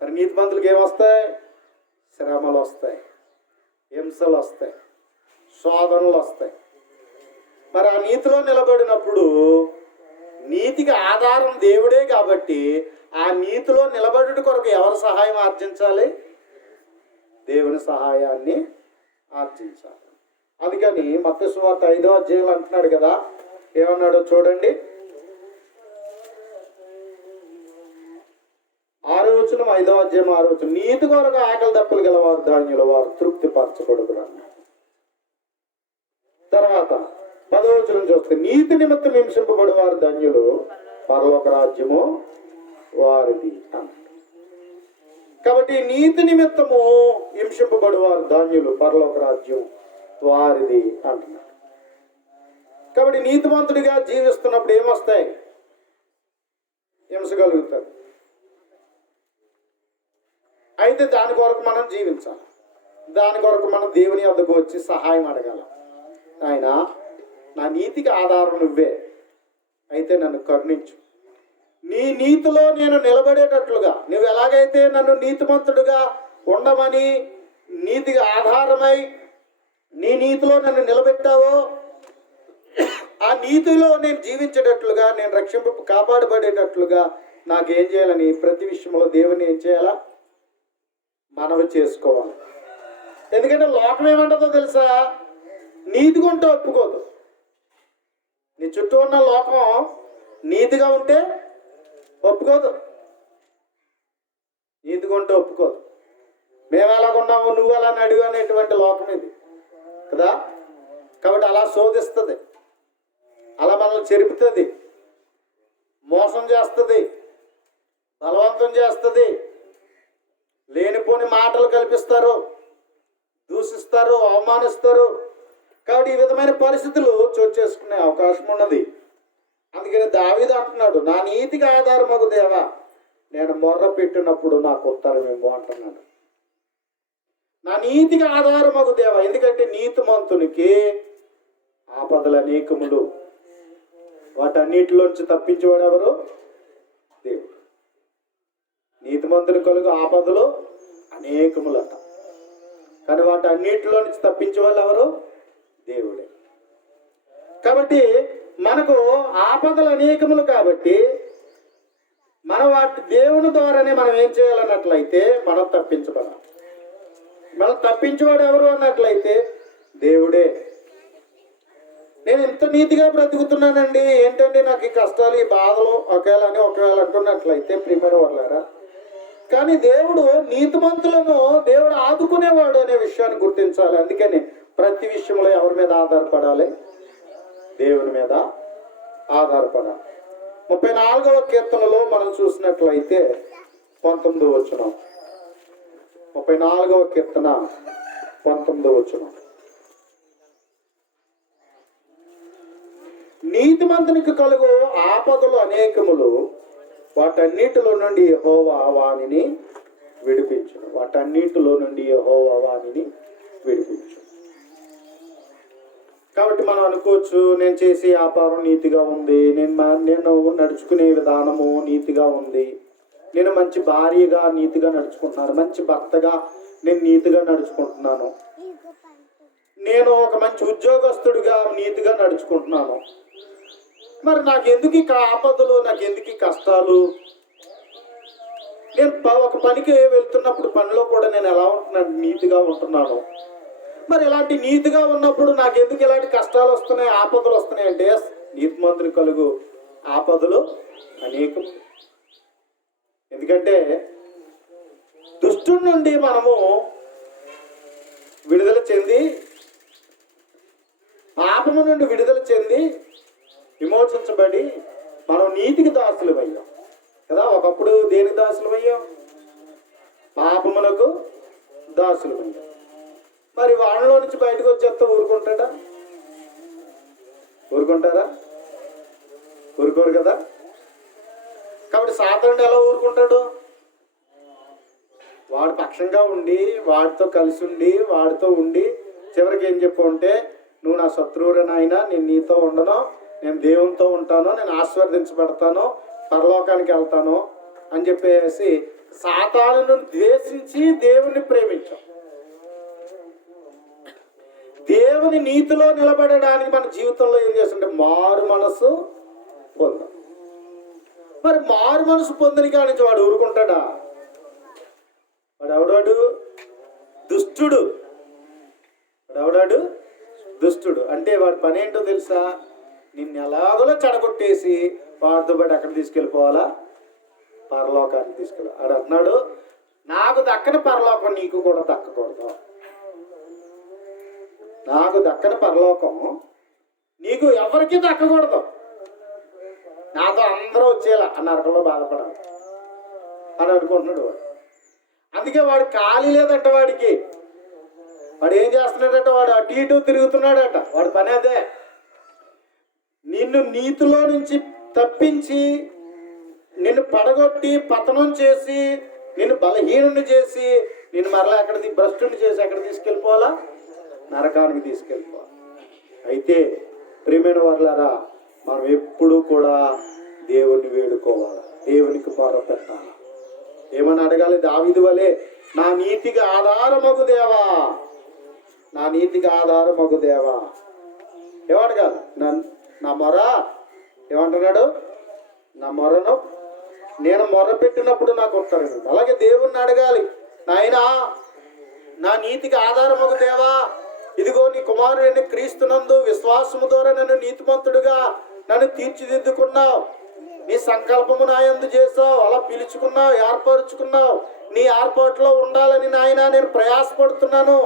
మరి నీతిమంతులకు ఏమొస్తాయి? శ్రమలు వస్తాయి, హింసలు వస్తాయి, శోధనలు వస్తాయి. మరి ఆ నీతిలో నిలబడినప్పుడు నీతికి ఆధారం దేవుడే కాబట్టి ఆ నీతిలో నిలబడుట కొరకు ఎవరి సహాయం ఆర్జించాలి? దేవుని సహాయాన్ని ఆర్జించాలి. అందుకని మత్తయి సువార్త 5వ అధ్యాయం అంటున్నాడు కదా, ఏమన్నాడో చూడండి. 6వ వచనం, 5వ అధ్యాయం 6వ వచనం. నీతి కొరకు ఆకలి దప్పులు గలవారు ధాన్యుల వారు తృప్తి పరచకూడదు అన్నాడు. తర్వాత 10వ వచనం చూస్తే నీతి నిమిత్తం హింసింపబడేవారు ధన్యులు పరలోక రాజ్యము వారిది అన్నాడు. కాబట్టి నీతి నిమిత్తము హింసింపబడేవారు ధాన్యులు పరలోక రాజ్యం వారిది అంటున్నాడు. కాబట్టి నీతిమంతుడిగా జీవిస్తున్నప్పుడు ఏమొస్తాయి? హింస కలుగుతారు. అయితే దాని కొరకు మనం జీవించాలి. దాని కొరకు మనం దేవుని వద్దకు వచ్చి సహాయం అడగాల. ఆయన, నా నీతికి ఆధారం నువ్వే, అయితే నన్ను కరుణించు. నీ నీతిలో నేను నిలబడేటట్లుగా నువ్వు ఎలాగైతే నన్ను నీతిమంతుడిగా ఉండమని నీతికి ఆధారమై నీ నీతిలో నన్ను నిలబెట్టావో ఆ నీతిలో నేను జీవించేటట్లుగా, నేను కాపాడబడేటట్లుగా నాకేం చేయాలని ప్రతి విషయంలో దేవుని ఏం చేయాలా? మనవి చేసుకోవాలి. ఎందుకంటే లోకం ఏమంటుందో తెలుసా? నీతిగా ఉంటే ఒప్పుకోదు. నీ చుట్టూ ఉన్న లోకం నీతిగా ఉంటే ఒప్పుకోదు, నీతిగా ఉంటే ఒప్పుకోదు. మేము ఎలాగున్నాము, నువ్వు అలా నడుగు అనేటువంటి లోకం ఇది కదా. కాబట్టి అలా శోధిస్తుంది, అలా మనల్ని చెరుపుతుంది, మోసం చేస్తుంది, బలవంతం చేస్తుంది, లేనిపోని మాటలు కల్పిస్తారు, దూషిస్తారు, అవమానిస్తారు. కాబట్టి ఈ విధమైన పరిస్థితులు చోటు చేసుకునే అవకాశం ఉన్నది. అందుకని దావీదు అంటున్నాడు, నా నీతికి ఆధారమగు దేవా, నేను మొర్ర పెట్టినప్పుడు నాకు ఉత్తరం ఏమో అంటున్నాడు. నా నీతికి ఆధారమగు దేవా. ఎందుకంటే నీతిమంతునికి ఆపదలు అనేకములు, వాటన్నిటిలోంచి తప్పించేవాడు ఎవరు? దేవుడు. నీతిమంతుని కలుగు ఆపదలు అనేకములట, కానీ వాటన్నిటిలో నుంచి తప్పించే వాళ్ళు ఎవరు? దేవుడే. కాబట్టి మనకు ఆపదలు అనేకములు కాబట్టి మనం వాటి దేవుని ద్వారానే మనం ఏం చేయాలన్నట్లయితే మనం తప్పించబడాలి. మనం తప్పించేవాడు ఎవరు అన్నట్లయితే దేవుడే. నేను ఇంత నీతిగా బ్రతుకుతున్నానండి, ఏంటంటే నాకు ఈ కష్టాలు, ఈ బాధలు ఒకవేళ అంటున్నట్లయితే ప్రియమైన వాళ్ళారా, కానీ దేవుడు నీతిమంతులను దేవుడు ఆదుకునేవాడు అనే విషయాన్ని గుర్తించాలి. అందుకని ప్రతి విషయంలో ఎవరి మీద ఆధారపడాలి? దేవుని మీద ఆధారపడాలి. 34వ కీర్తనలో మనం చూసినట్లయితే 19వ వచనం, 34వ కీర్తన 19వ వచనం. నీతిమంతునికి కలుగు ఆపదలు అనేకములు, వాటన్నిటిలో నుండి యెహోవా వానిని విడిపించును. వాటన్నిటిలో నుండి యెహోవా వానిని విడిపించు. కాబట్టి మనం అనుకోవచ్చు, నేను చేసే వ్యాపారం నీతిగా ఉంది, నేను నడుచుకునే విధానము నీతిగా ఉంది, నేను మంచి భార్యగా నీతిగా నడుచుకుంటున్నాను, మంచి భర్తగా నేను నీతిగా నడుచుకుంటున్నాను, నేను ఒక మంచి ఉద్యోగస్తుడిగా నీతిగా నడుచుకుంటున్నాను, మరి నాకెందుకు ఈ ఆపదలు, నాకెందుకు ఈ కష్టాలు? నేను ఒక పనికి వెళ్తున్నప్పుడు పనిలో కూడా నేను ఎలా ఉంటున్నాను? నీతిగా ఉంటున్నాను. మరి ఇలాంటి నీతిగా ఉన్నప్పుడు నాకెందుకు ఇలాంటి కష్టాలు వస్తున్నాయి, ఆపదలు వస్తున్నాయి అంటే నీతిమంతుని కలుగు ఆపదలు అనేకం. ఎందుకంటే దుష్టుడి నుండి మనము విడుదల చెంది, పాపము నుండి విడుదల చెంది విమోచించబడి మనం నీతికి దాసులు అయ్యాం కదా. ఒకప్పుడు దేనికి దాసులు అయ్యాం? పాపమునకు దాసులు అయ్యాం. మరి వాళ్ళలో నుంచి బయటకు వచ్చేస్తే ఊరుకుంటాడా? ఊరుకుంటారా? ఊరుకోరు కదా. కాబట్టి సాతానుడు ఎలా ఊరుకుంటాడు? వాడు పక్షంగా ఉండి, వాడితో కలిసి ఉండి, వాడితో ఉండి చివరికి ఏం చెప్పు, నువ్వు నా శత్రువురా నాయనా, నేను నీతో ఉండను, నేను దేవునితో ఉంటాను, నేను ఆశీర్వదించబడతాను, పరలోకానికి వెళ్తాను అని చెప్పేసి సాతానును ద్వేషించి దేవుణ్ణి ప్రేమించాం. దేవుని నీతిలో నిలబడడానికి మన జీవితంలో ఏం చేస్తుంటే మారు మనసు పొందాం. మరి మారు మనసు పొందని కాడి నుంచి వాడు ఊరుకుంటాడా? వాడు ఎవడాడు? దుష్టుడు. వాడు ఎవడాడు? దుష్టుడు. అంటే వాడి పని ఏంటో తెలుసా? నిన్ను ఎలాగోలో చెడగొట్టేసి వాడితో పాటు ఎక్కడ తీసుకెళ్ళిపోవాలా? పరలోకానికి తీసుకెళ్ళి. వాడు అంటున్నాడు, నాకు దక్కని పరలోకం నీకు కూడా దక్కకూడదు. నాకు దక్కని పరలోకం నీకు ఎవరికి దక్కకూడదు. నాతో అందరూ వచ్చేలా ఆ నరకంలో బాధపడాలి అని అనుకుంటున్నాడు వాడు. అందుకే వాడు ఖాళీ లేదంట. వాడికి వాడు ఏం చేస్తున్నాడట? వాడు అటు ఇటు తిరుగుతున్నాడట. వాడి పని అదే. నిన్ను నీతిలో నుంచి తప్పించి, నిన్ను పడగొట్టి పతనం చేసి, నిన్ను బలహీనుని చేసి, నిన్ను మరలా భ్రష్టుని చేసి ఎక్కడ తీసుకెళ్ళిపోవాలా? నరకానికి తీసుకెళ్ళిపోవాలి. అయితే ప్రియమైన వారులారా, మనం ఎప్పుడూ కూడా దేవుణ్ణి వేడుకోవాలి, దేవునికి మొర పెట్టాలి. ఏమని అడగాలి? దావీదు వలె, నా నీతికి ఆధారమగు దేవా, నా నీతికి ఆధారమగు దేవా. ఏమడగాలి? నా మొర ఏమంటున్నాడు? నా మొరను నేను మొర్ర పెట్టినప్పుడు నాకు వస్తాడు. అలాగే దేవుణ్ణి అడగాలి, నాయనా నా నీతికి ఆధారమగు దేవా, ఇదిగో నీ కుమారుడైన క్రీస్తునందు విశ్వాసము ద్వారా నన్ను నీతిమంతుడుగా నన్ను తీర్చిదిద్దుకున్నావు. నీ సంకల్పము నా యందు చేసావు, అలా పిలుచుకున్నావు, ఏర్పరుచుకున్నావు. నీ ఏర్పాటులో ఉండాలని నాయన నేను ప్రయాసపడుతున్నాను.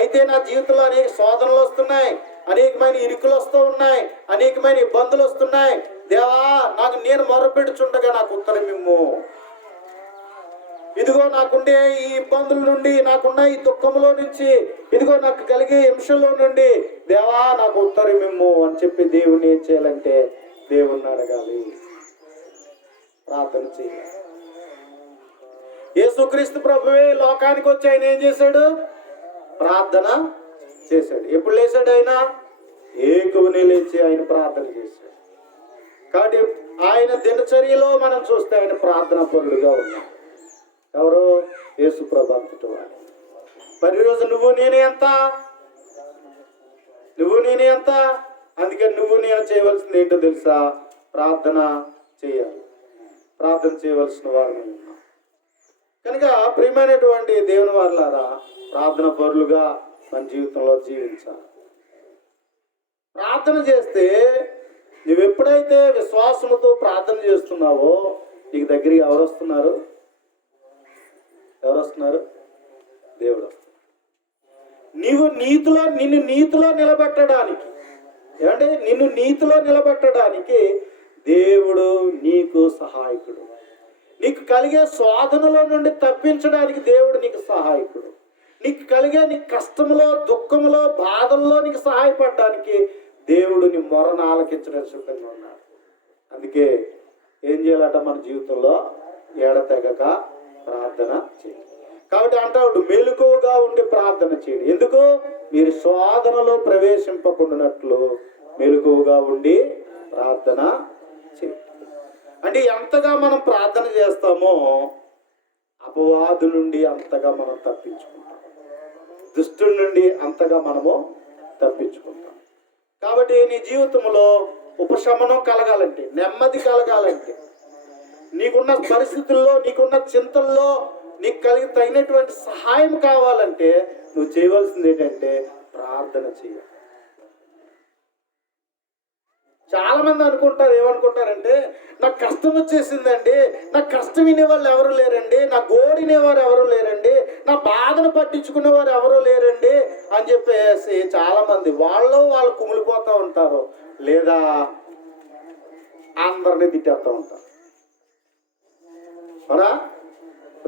అయితే నా జీవితంలో అనేక శోధనలు వస్తున్నాయి, అనేకమైన ఇరుకులు వస్తూ ఉన్నాయి, అనేకమైన ఇబ్బందులు వస్తున్నాయి. దేవా, నేను మొరపెడుచుండగా నాకు ఉత్తరం ఇమ్ము. ఇదిగో నాకుండే ఈ ఇబ్బందుల నుండి, నాకున్న ఈ దుఃఖంలో నుంచి, ఇదిగో నాకు కలిగే హింసలో నుండి దేవా నాకు ఉత్తరం ఇమ్ము అని చెప్పి దేవుణ్ణి ఏం చేయాలంటే దేవుణ్ణి అడగాలి, ప్రార్థన చేయాలి. యేసుక్రీస్తు ప్రభువే లోకానికి వచ్చి ఆయన ఏం చేశాడు? ప్రార్థన చేశాడు. ఎప్పుడు లేచాడు ఆయన? ఏకువని లేచి ఆయన ప్రార్థన చేశాడు. కాబట్టి ఆయన దినచర్యలో మనం చూస్తే ఆయన ప్రార్థనా పరుడుగా ఉన్నాడు. ఎవరు? యేసు ప్రభు అంతటి వాడు. మరి ఈరోజు నువ్వు నేనే ఎంత? అందుకని నువ్వు నేను చేయవలసింది ఏంటో తెలుసా? ప్రార్థన చేయాలి. ప్రార్థన చేయవలసిన వారిని ఉన్నాం కనుక ప్రియమైనటువంటి దేవుని వారులారా, ప్రార్థన పరులుగా మన జీవితంలో జీవించాలి. ప్రార్థన చేస్తే నువ్వు ఎప్పుడైతే విశ్వాసముతో ప్రార్థన చేస్తున్నావో నీకు దగ్గరికి ఎవరు వస్తున్నారు? దేవుడు వస్తున్నాడు. నిన్ను నీతిలో నిలబెట్టడానికి, ఏమంటే నిన్ను నీతిలో నిలబెట్టడానికి దేవుడు నీకు సహాయకుడు. నీకు కలిగే శోధనలో నుండి తప్పించడానికి దేవుడు నీకు సహాయకుడు. నీకు కలిగే నీ కష్టంలో, దుఃఖంలో, బాధల్లో నీకు సహాయపడడానికి దేవుడు నీ మొరను ఆలకించడానికి సిద్ధంగా ఉన్నాడు. అందుకే ఏం చేయాలట? మన జీవితంలో ఎడతెగక ప్రార్థన చేయాలి. కాబట్టి అంటాడు, మెలకువగా ఉండి ప్రార్థన చేయండి. ఎందుకు? మీరు శోధనలో ప్రవేశింపకుండానట్లు మెలకువగా ఉండి ప్రార్థన చేయండి. అంటే ఎంతగా మనం ప్రార్థన చేస్తామో అపవాదు నుండి అంతగా మనం తప్పించుకుంటాం, దుష్టుడి నుండి అంతగా మనము తప్పించుకుంటాం. కాబట్టి నీ జీవితంలో ఉపశమనం కలగాలంటే, నెమ్మది కలగాలంటే, నీకున్న పరిస్థితుల్లో, నీకున్న చింతల్లో నీకు తగినటువంటి సహాయం కావాలంటే నువ్వు చేయవలసింది ఏంటంటే ప్రార్థన చేయాలి. చాలా మంది అనుకుంటారు, ఏమనుకుంటారంటే నాకు కష్టం వచ్చేసిందండి, నాకు కష్టం వినేవాళ్ళు ఎవరు లేరండి, నా గోడినేవారు ఎవరు లేరండి, నా బాధను పట్టించుకునేవారు ఎవరు లేరండి అని చెప్పేసి చాలా మంది వాళ్ళు కుమిలిపోతూ ఉంటారు. లేదా అందరినీ తిట్టేస్తూ ఉంటారు. అవునా?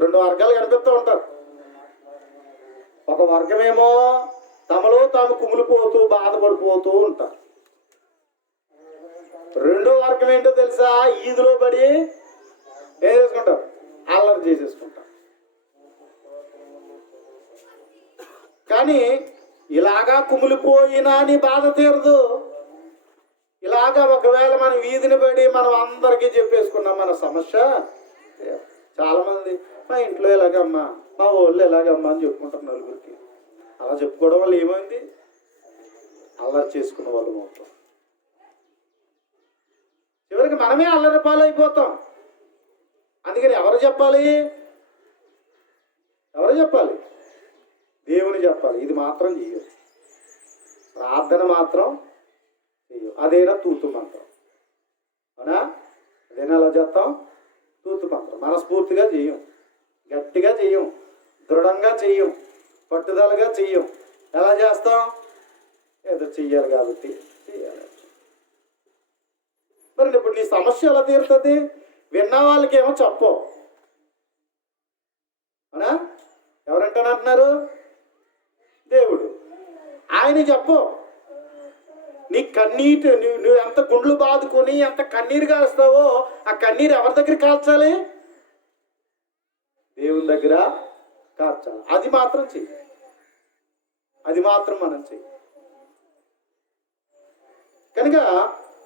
రెండు వర్గాలు కనిపిస్తూ ఉంటారు. ఒక వర్గమేమో తమలో తాము కుమిలిపోతూ బాధపడిపోతూ ఉంటారు. రెండో వర్గం ఏంటో తెలుసా? ఈదులో పడి ఏం చేసుకుంటారు? అల్లరి చేసేసుకుంటారు. కానీ ఇలాగా కుమిలిపోయినా నీ బాధ తీరదు. ఇలాగా ఒకవేళ మనం వీధిని పడి మనం అందరికీ చెప్పేసుకున్నాం మన సమస్య. చాలా మంది మా ఇంట్లో ఎలాగమ్మా, మా వాళ్ళు ఎలాగమ్మా అని చెప్పుకుంటారు నలుగురికి. అలా చెప్పుకోవడం వల్ల ఏమైంది? అల్లరి చేసుకున్న వాళ్ళు మొత్తం చివరికి మనమే అల్లరి పాలైపోతాం. అందుకని ఎవరు చెప్పాలి? దేవుని చెప్పాలి. ఇది మాత్రం చెయ్యదు, ప్రార్థన మాత్రం చెయ్యవు. అదేనా తూతు మంత్రం. అవునా? అదేనా అలా చేస్తాం? తూతు మంత్రం. మనస్ఫూర్తిగా చెయ్యం, గట్టిగా చెయ్యం, దృఢంగా చెయ్యం, పట్టుదలగా చెయ్యం. ఎలా చేస్తాం? ఏదో చెయ్యాలి కాబట్టి చెయ్యాలి. మరి ఇప్పుడు నీ సమస్య ఎలా తీరుతుంది? విన్న వాళ్ళకేమో చెప్పవు. అవునా? ఎవరంటానంటున్నారు? దేవుడు. ఆయన చెప్పు. నీ కన్నీటి నువ్వు ఎంత గుండ్లు బాదుకొని ఎంత కన్నీరు కాస్తావో ఆ కన్నీరు ఎవరి దగ్గర కాల్చాలి? దేవుని దగ్గర కార్చాలి. అది మాత్రం చెయ్యి. అది మాత్రం మనం చెయ్యి. కనుక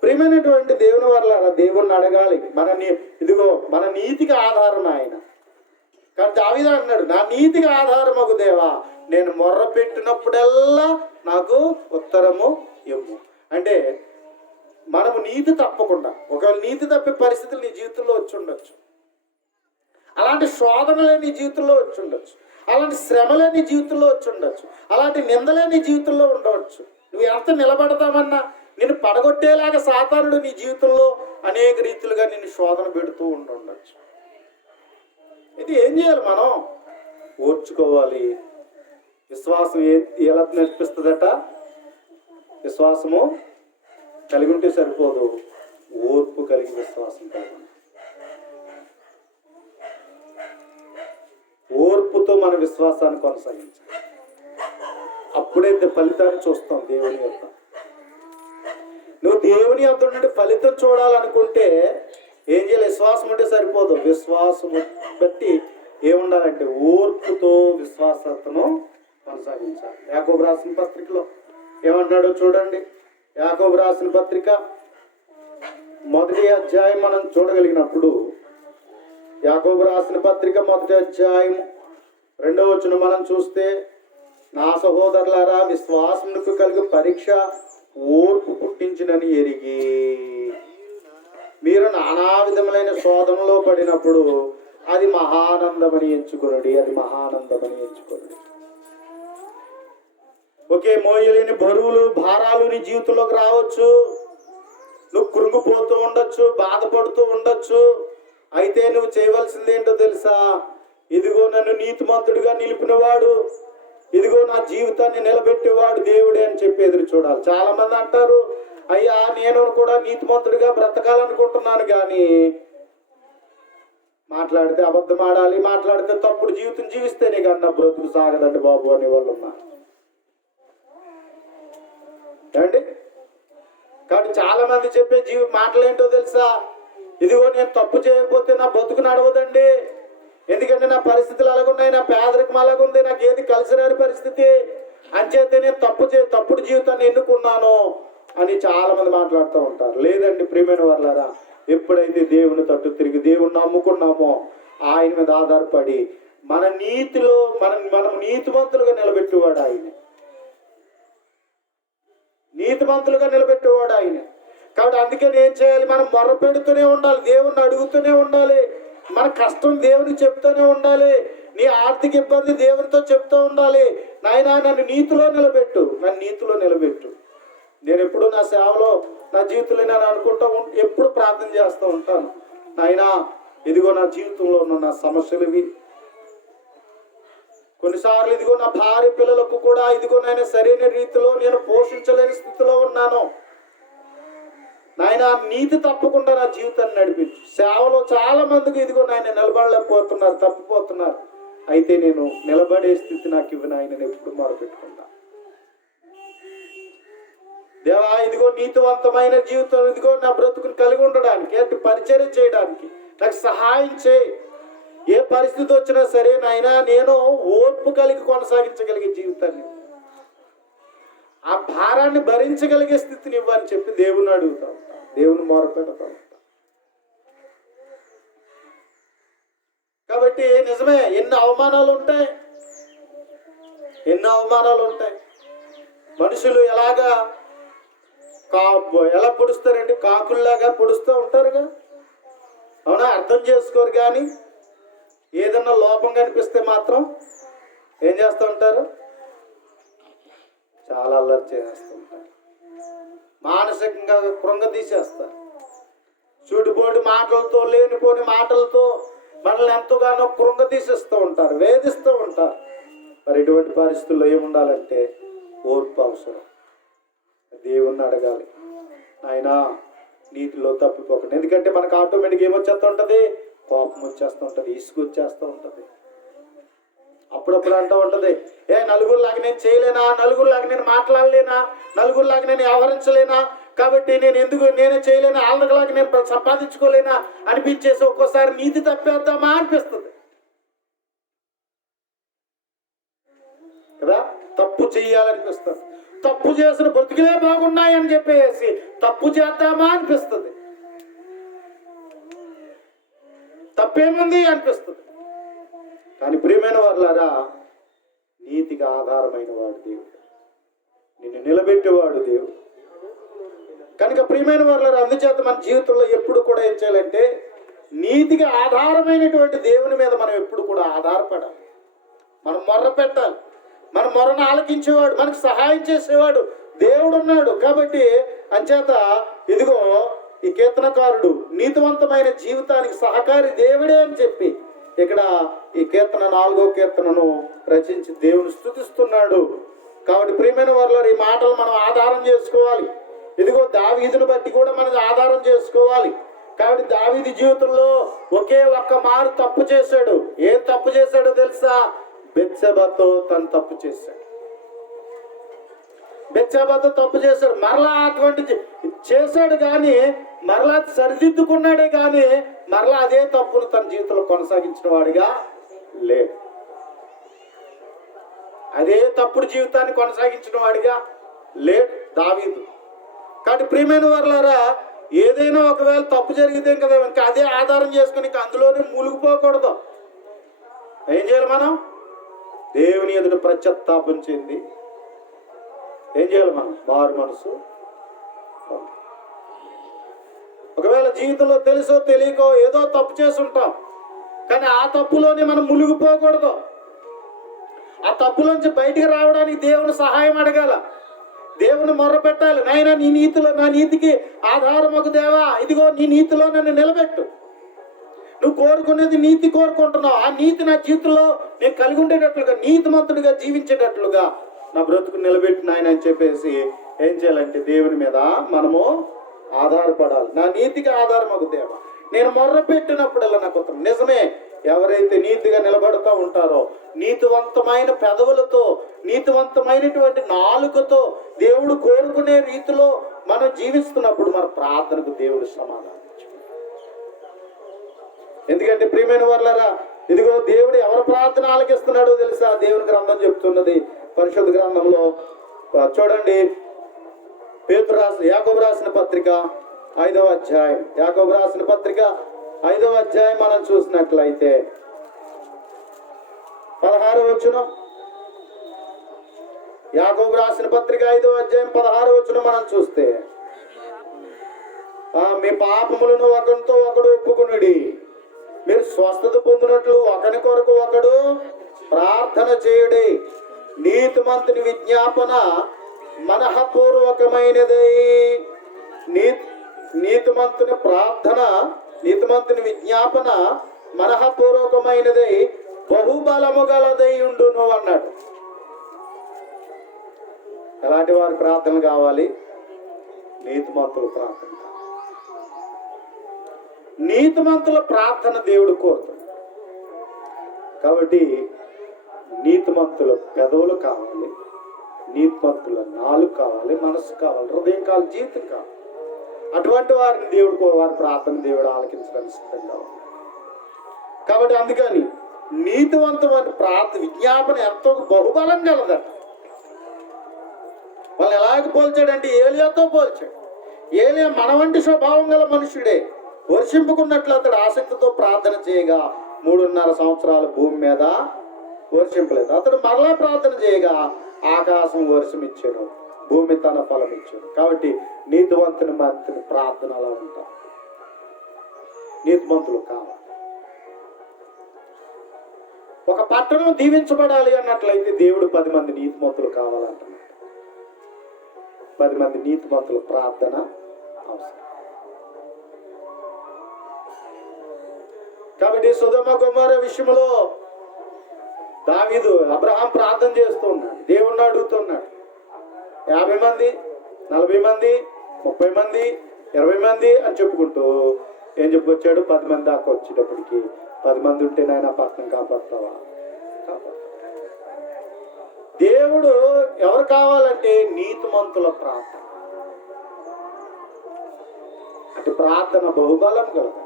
ప్రియమైనటువంటి దేవుని వల్ల దేవుణ్ణి అడగాలి. ఇదిగో మన నీతికి ఆధారం ఆయన. కానీ దావీదు అన్నాడు, నా నీతికి ఆధారమగు దేవా, నేను మొర్ర పెట్టినప్పుడల్లా నాకు ఉత్తరము ఇవ్వు. అంటే మనము నీతి తప్పకుండా, ఒకవేళ నీతి తప్పే పరిస్థితులు నీ జీవితంలో వచ్చి ఉండొచ్చు, అలాంటి శోధనలే నీ జీవితంలో వచ్చి ఉండొచ్చు, అలాంటి శ్రమలే నీ జీవితంలో వచ్చి ఉండొచ్చు, అలాంటి నిందలే నీ జీవితంలో ఉండవచ్చు. నువ్వు ఎంత నిలబడతామన్నా నిన్ను పడగొట్టేలాగా సాతానుడు నీ జీవితంలో అనేక రీతులుగా నిన్ను శోధన పెడుతూ ఉండొచ్చు. ఇది ఏం చేయాలి? మనం ఓర్చుకోవాలి. విశ్వాసం ఎలా నేర్పిస్తుందట? విశ్వాసము కలిగి ఉంటే సరిపోదు, ఓర్పు కలిగి విశ్వాసం కలిగి. ఓర్పుతో మన విశ్వాసాన్ని కొనసాగించాలి. అప్పుడైతే ఫలితాన్ని చూస్తాం దేవుని యొక్క. నువ్వు దేవుని యొక్క నుండి ఫలితం చూడాలనుకుంటే ఏం చేయాలి? విశ్వాసం ఉంటే సరిపోదు. విశ్వాసం బట్టి ఏముండాలంటే ఓర్పుతో విశ్వాసతను కొనసాగించాలి. యాకోబు రాసిన పత్రికలో ఏమన్నాడో చూడండి. యాకోబు రాసిన పత్రిక 1వ అధ్యాయం మనం చూడగలిగినప్పుడు, యాకోబు రాసిన పత్రిక 1వ అధ్యాయం 2వ వచనం మనం చూస్తే, నా సహోదరులారా, విశ్వాసమునకు కలిగి పరీక్ష ఓర్పు పుట్టించినని ఎరిగి మీరు నానా విధములైన శోధనలో పడినప్పుడు అది మహానందమని ఎంచుకొనుడి. ఒకే మోయలేని బరువులు భారాలు నీ జీవితంలోకి రావచ్చు. నువ్వు కృంగిపోతూ ఉండొచ్చు, బాధపడుతూ ఉండొచ్చు. అయితే నువ్వు చేయవలసింది ఏంటో తెలుసా? ఇదిగో నన్ను నీతిమంతుడిగా నిలిపినవాడు, ఇదిగో నా జీవితాన్ని నిలబెట్టేవాడు దేవుడే అని చెప్పి ఎదురు చూడాలి. చాలా మంది అంటారు, అయ్యా నేను కూడా నీతిమంతుడిగా బ్రతకాలనుకుంటున్నాను, కానీ మాట్లాడితే అబద్ధం ఆడాలి, మాట్లాడితే తప్పుడు జీవితం జీవిస్తేనే కానీ నా బ్రతుకు సాగదండి బాబు అనే వాళ్ళు ఉన్నారు. ఏమండి? కాబట్టి చాలా మంది చెప్పే మాటలేంటో తెలుసా? ఇదిగో నేను తప్పు చేయకపోతే నా బతుకు నడవదండి, ఎందుకంటే నా పరిస్థితులు అలాగున్నాయి, నా పేదరికం అలాగుంది, నాకు ఏది కలిసి రాని పరిస్థితి, అంచేతే నేను తప్పుడు జీవితాన్ని ఎన్నుకున్నాను అని చాలా మంది మాట్లాడుతూ ఉంటారు. లేదండి ప్రియమైన వాళ్ళారా, ఎప్పుడైతే దేవుని తట్టు తిరిగి దేవుణ్ణి నమ్ముకున్నామో ఆయన మీద ఆధారపడి మన నీతిలో మనం నీతిమంతులుగా నిలబెట్టేవాడు ఆయన. కాబట్టి అందుకని ఏం చేయాలి? మనం మొర్ర పెడుతూనే ఉండాలి, దేవుణ్ణి అడుగుతూనే ఉండాలి, మన కష్టం దేవునికి చెప్తూనే ఉండాలి, నీ ఆర్థిక ఇబ్బంది దేవునితో చెప్తూ ఉండాలి. నాయనా నన్ను నీతిలో నిలబెట్టు. నేను ఎప్పుడు నా సేవలో నా జీవితంలో నేను అనుకుంటూ ఎప్పుడు ప్రార్థన చేస్తూ ఉంటాను, నాయనా ఇదిగో నా జీవితంలో ఉన్న నా సమస్యలు ఇవి. కొన్నిసార్లు ఇదిగో నా భార్య పిల్లలకు కూడా ఇదిగో నేను సరైన రీతిలో నేను పోషించలేని స్థితిలో ఉన్నాను. నాయన నీతి తప్పకుండా నా జీవితాన్ని నడిపించు. సేవలో చాలా మందికి ఇదిగో నాయన నిలబడలేకపోతున్నారు, తప్పిపోతున్నారు. అయితే నేను నిలబడే స్థితి నాకు ఇవ్వు నాయన, నేను ఎప్పుడు మొరపెట్టుకుంటా. దేవా ఇదిగో నీతివంతమైన జీవితం ఇదిగో నా బ్రతుకుని కలిగి ఉండడానికి, అటు పరిచర్య చేయడానికి నాకు సహాయం చేయి. ఏ పరిస్థితి వచ్చినా సరే నాయన నేను ఓర్పు కలిగి కొనసాగించగలిగే జీవితాన్ని, ఆ భారాన్ని భరించగలిగే స్థితిని ఇవ్వని చెప్పి దేవుని అడుగుతాం, దేవుని మొరపెడతాం. కాబట్టి నిజమే ఎన్ని అవమానాలు ఉంటాయి, ఎన్ని అవమానాలు ఉంటాయి. మనుషులు ఎలాగా ఎలా పొడుస్తారండి, కాకుల్లాగా పొడుస్తూ ఉంటారుగా. అవునా, అర్థం చేసుకోరు. కానీ ఏదన్నా లోపం కనిపిస్తే మాత్రం ఏం చేస్తూ ఉంటారు, చాలా అల్లరి చేస్తూ ఉంటారు, మానసికంగా కృంగతీసేస్తారు. చూటుపోటు మాటలతో, లేనిపోని మాటలతో మనల్ని ఎంతగానో కృంగతీసేస్తూ ఉంటారు, వేధిస్తూ ఉంటారు. మరి ఇటువంటి పరిస్థితుల్లో ఏముండాలంటే ఓర్పు అవసరం. దేవుణ్ణి అడగాలి, ఆయన నీటిలో తప్పిపోకండి. ఎందుకంటే మనకు ఆటోమేటిక్ ఏమొచ్చేస్తూ ఉంటుంది, కోపం వచ్చేస్తూ ఉంటుంది, ఇసుకు వచ్చేస్తూ ఉంటుంది. అప్పుడప్పుడు అంటూ ఉంటుంది, నలుగురులాగా నేను చేయలేనా, నలుగురులాగా నేను మాట్లాడలేనా, నలుగురులాగా నేను వ్యవహరించలేనా, కాబట్టి నేనే చేయలేనా, వాళ్ళలాగా నేను సంపాదించుకోలేనా అనిపించేసి ఒక్కోసారి నీతి తప్పేద్దామా అనిపిస్తుంది కదా. తప్పు చేయాలనిపిస్తుంది, తప్పు చేసిన బ్రతుకులే బాగున్నాయని చెప్పేసి తప్పు చేద్దామా అనిపిస్తుంది, తప్పేముంది అనిపిస్తుంది. కానీ ప్రియమైన వారులారా, నీతికి ఆధారమైన వాడు దేవుడు, నిన్ను నిలబెట్టేవాడు దేవుడు. కనుక ప్రియమైన వారులారా, అందుచేత మన జీవితంలో ఎప్పుడు కూడా ఏం చేయాలంటే నీతికి ఆధారమైనటువంటి దేవుని మీద మనం ఎప్పుడు కూడా ఆధారపడాలి. మనం మొర్ర పెట్టాలి, మన మొరను ఆలకించేవాడు, మనకు సహాయం చేసేవాడు దేవుడు ఉన్నాడు. కాబట్టి అంచేత ఇదిగో ఈ కీర్తనకారుడు నీతివంతమైన జీవితానికి సహకారి దేవుడే అని చెప్పి ఇక్కడ ఈ కీర్తన 4వ కీర్తనను రచించి దేవుని స్తుతిస్తున్నాడు. కాబట్టి ప్రియమైన వారులారా, ఈ మాటలు మనం ఆధారం చేసుకోవాలి. ఇదిగో దావీదును బట్టి కూడా మనం ఆధారం చేసుకోవాలి. కాబట్టి దావీదు జీవితంలో ఒకే ఒక్క మారు తప్పు చేశాడు. ఏం తప్పు చేశాడో తెలుసా? బెత్షెబతో తను తప్పు చేశాడు. బెత్షెబతో తప్పు చేశాడు. మరలా అటువంటి చేశాడు కానీ మరలా సరిదిద్దుకున్నాడే కానీ మరలా అదే తప్పును తన జీవితంలో కొనసాగించిన వాడిగా లేడు. అదే తప్పుడు జీవితాన్ని కొనసాగించిన వాడిగా లేడు దావీదు. కాబట్టి ప్రియమైన వారులారా, ఏదైనా ఒకవేళ తప్పు జరిగితే కదా ఇంకా అదే ఆధారం చేసుకుని ఇంకా అందులోనే మూలిగిపోకూడదు. ఏం చేయాలి? మనం దేవుని ఎదుట పశ్చాత్తాపం చెంది ఏం చేయాలి? మనం మారు మనసు. ఒకవేళ జీవితంలో తెలుసో తెలియకో ఏదో తప్పు చేసి ఉంటాం, కానీ ఆ తప్పులోనే మనం మునిగిపోకూడదు. ఆ తప్పులోంచి బయటికి రావడానికి దేవుని సహాయం అడగాల, దేవుని మొర్ర పెట్టాలి. నాయన నీ నీతిలో, నా నీతికి ఆధారం ఒక దేవా, ఇదిగో నీ నీతిలో నన్ను నిలబెట్టు. నువ్వు కోరుకునేది నీతి కోరుకుంటున్నావు, ఆ నీతి నా జీవితంలో నేను కలిగి ఉండేటట్లుగా, నీతిమంతుడిగా జీవించేటట్లుగా నా బ్రతుకు నిలబెట్టి నాయన అని చెప్పేసి ఏం చేయాలంటే దేవుని మీద మనము ఆధారపడాలి. నా నీతికి ఆధారం ఒక దేవ. నేను మొర్ర పెట్టినప్పుడల్లా నాకు ఉత్తరం. నిజమే, ఎవరైతే నీతిగా నిలబడుతూ ఉంటారో, నీతివంతమైన పెదవులతో, నీతివంతమైనటువంటి నాలుకతో దేవుడు కోరుకునే రీతిలో మనం జీవిస్తున్నప్పుడు మన ప్రార్థనకు దేవుడు సమాధానం. ఎందుకంటే ప్రియమైన వారులారా, ఇదిగో దేవుడు ఎవరి ప్రార్థన ఆలకిస్తున్నాడో తెలుసా? దేవుని గ్రంథం చెప్తున్నది, పరిశుద్ధ గ్రంథంలో చూడండి. యాకోబు రాసిన పత్రిక 5వ అధ్యాయం, యాకోబు రాసిన పత్రిక 5వ అధ్యాయం మనం చూసినట్లయితే 16వ వచనం, యాకోబు రాసిన పత్రిక 5వ అధ్యాయం 16వ వచనం మనం చూస్తే, మీ పాపములను ఒకరితో ఒకడు ఒప్పుకొనుడి, మీరు స్వస్థత పొందినట్లు ఒకరి కొరకు ఒకడు ప్రార్థన చేయుడి, నీతిమంతుని విజ్ఞాపన మనఃపూర్వకమైనదై. నీతిమంతుని ప్రార్థన, నీతిమంతుని విజ్ఞాపన మనఃపూర్వకమైనదై బహుబలము గలదై ఉండును అన్నాడు. ఎలాంటి వారి ప్రార్థన కావాలి? నీతిమంతుల ప్రార్థన. నీతిమంతుల ప్రార్థన దేవుడు కోరుతాడు. కాబట్టి నీతిమంతుల పెదవులు కావాలి, నీతిమంతుల నాలుగు కావాలి, మనసు కావాలి, హృదయం కావాలి, జీవితం కావాలి. అటువంటి వారిని దేవుడు, వారి ప్రార్థన దేవుడు ఆలకించడానికి సిద్ధంగా ఉంది. కాబట్టి అందుకని నీతివంతమైన ప్రార్థన విజ్ఞాపన ఎంతో బహుబలం కలదట. వాళ్ళు ఎలాగ పోల్చాడంటే ఏలియాతో పోల్చాడు. ఏలియా మన వంటి స్వభావం గల మనుషుడే. వర్షింపుకున్నట్లు అతడు ఆసక్తితో ప్రార్థన చేయగా 3.5 సంవత్సరాలు భూమి మీద వర్షింపలేదు. అతడు మరలా ప్రార్థన చేయగా ఆకాశం వర్షం ఇచ్చాడు, భూమి తన ఫలం ఇచ్చాడు. కాబట్టి నీతివంతుని మంత్రి ప్రార్థన అలా ఉంటారు. నీతిమంతులు కావాలి. ఒక పట్టణం దీవించబడాలి అన్నట్లయితే దేవుడు 10 మంది నీతిమంతులు కావాలంటున్నాడు. 10 మంది నీతిమంతుల ప్రార్థన అవసరం. కాబట్టి సొదొమ గొమొర్రా విషయంలో దావీదు, అబ్రహాం ప్రార్థన చేస్తూ ఉన్నాడు, దేవుణ్ణి అడుగుతున్నాడు. 50 మంది, 40 మంది, 30 మంది, 20 మంది అని చెప్పుకుంటూ ఏం చెప్పుకొచ్చాడు? 10 మంది దాకా వచ్చేటప్పటికి 10 మంది ఉంటే నాయన పట్టణం కాపాడుతావా? దేవుడు ఎవరు కావాలంటే నీతిమంతుల ప్రార్థన. అంటే ప్రార్థన బహుబలం కలదు.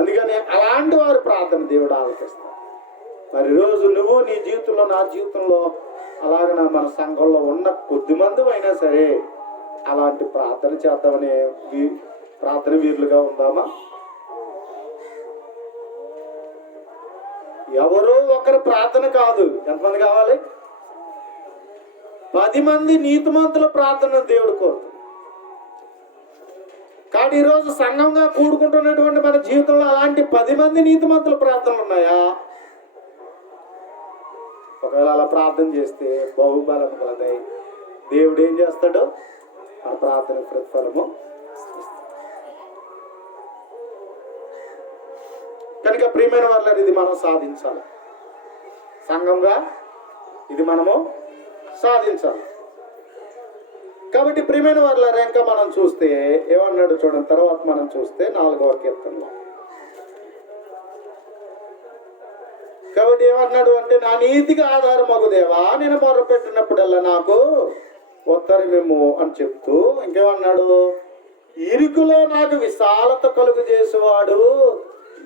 అందుకని అలాంటి వారి ప్రార్థన దేవుడు ఆలకిస్తాడు. మరి ఈరోజు నువ్వు నీ జీవితంలో, నా జీవితంలో, అలాగే మన సంఘంలో ఉన్న కొద్దిమంది అయినా సరే అలాంటి ప్రార్థన చేద్దామనే ప్రార్థన వీరులుగా ఉందామా? ఎవరో ఒకరు ప్రార్థన కాదు, ఎంతమంది కావాలి? 10 మంది నీతిమంతుల ప్రార్థన దేవుడు కోరుతాడు. కానీ ఈరోజు సంఘంగా కూడుకుంటున్నటువంటి మన జీవితంలో అలాంటి 10 మంది నీతిమంతుల ప్రార్థనలు ఉన్నాయా? ఒకవేళ అలా ప్రార్థన చేస్తే బహుబలం కలదాయి. దేవుడు ఏం చేస్తాడు? ఆ ప్రార్థన ప్రతిఫలము. కనుక ప్రియమైన వాళ్ళని ఇది మనం సాధించాలి. సంఘంగా ఇది మనము సాధించాలి. కాబట్టి ప్రియమైన వాళ్ళని ఇంకా మనం చూస్తే ఏమన్నాడు చూడండి. తర్వాత మనం చూస్తే 4వ కీర్తనలో కాబట్టి ఏమన్నాడు అంటే, నా నీతికి ఆధారమగు దేవా, నేను మొరపెట్టినప్పుడల్లా నాకు ఉత్తరమిమ్ము అని చెప్తూ ఇంకేమన్నాడు? ఇరుకులో నాకు విశాలత కలుగు చేసేవాడు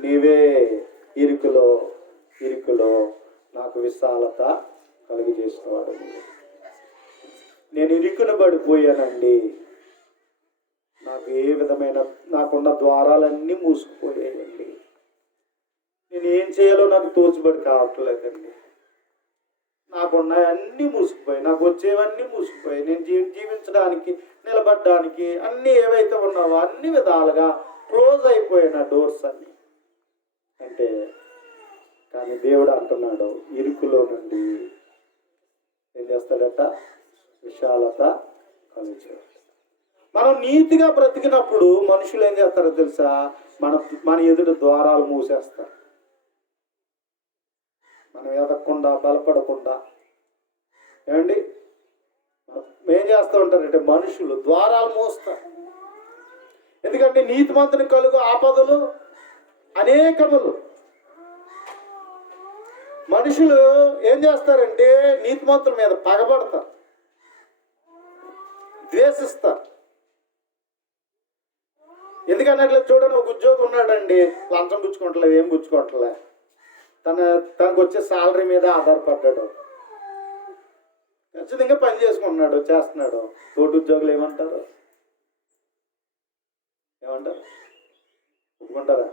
నీవే. ఇరుకులో నాకు విశాలత కలుగు చేసినవాడు నీవే. నేను ఇరుకును పడిపోయానండి. నాకు ఏ విధమైన, నాకున్న ద్వారాలన్నీ మూసుకుపోయాయండి. నేను ఏం చేయాలో నాకు తోచుబడి కావట్లేదండి. నాకున్న అన్నీ మూసుకుపోయాయి, నాకు వచ్చేవన్నీ మూసుకుపోయాయి. నేను జీవించడానికి, నిలబడడానికి అన్నీ ఏవైతే ఉన్నావో అన్ని విధాలుగా క్లోజ్ అయిపోయాయి నా డోర్స్ అన్నీ అంటే. కానీ దేవుడు అంటున్నాడు, ఇరుకులో నుండి ఏం చేస్తాడట? విశాలత కలుగుతాడు. మనం నీతిగా బ్రతికినప్పుడు మనుషులు ఏం చేస్తారో తెలుసా? మన ఎదుటి ద్వారాలు మూసేస్తారు. మనం ఎదగకుండా, బలపడకుండా ఏమండి ఏం చేస్తూ ఉంటారంటే మనుషులు ద్వారాలు మూస్తారు. ఎందుకంటే నీతిమంతుని కలుగు ఆపదలు అనేకములు. మనుషులు ఏం చేస్తారంటే నీతిమంతుల మీద పగబడతారు, ద్వేషిస్తారు. ఎందుకన్నట్లు చూడండి, ఒక ఉద్యోగం ఉన్నాడండి, లంచం పుచ్చుకోవట్లేదు, ఏం పుచ్చుకోవట్లే, తనకు వచ్చే శాలరీ మీద ఆధారపడ్డాడు, ఖచ్చితంగా పని చేసుకుంటున్నాడు, చేస్తున్నాడు. తోటి ఉద్యోగులు ఏమంటారు? ఒప్పుకుంటారా?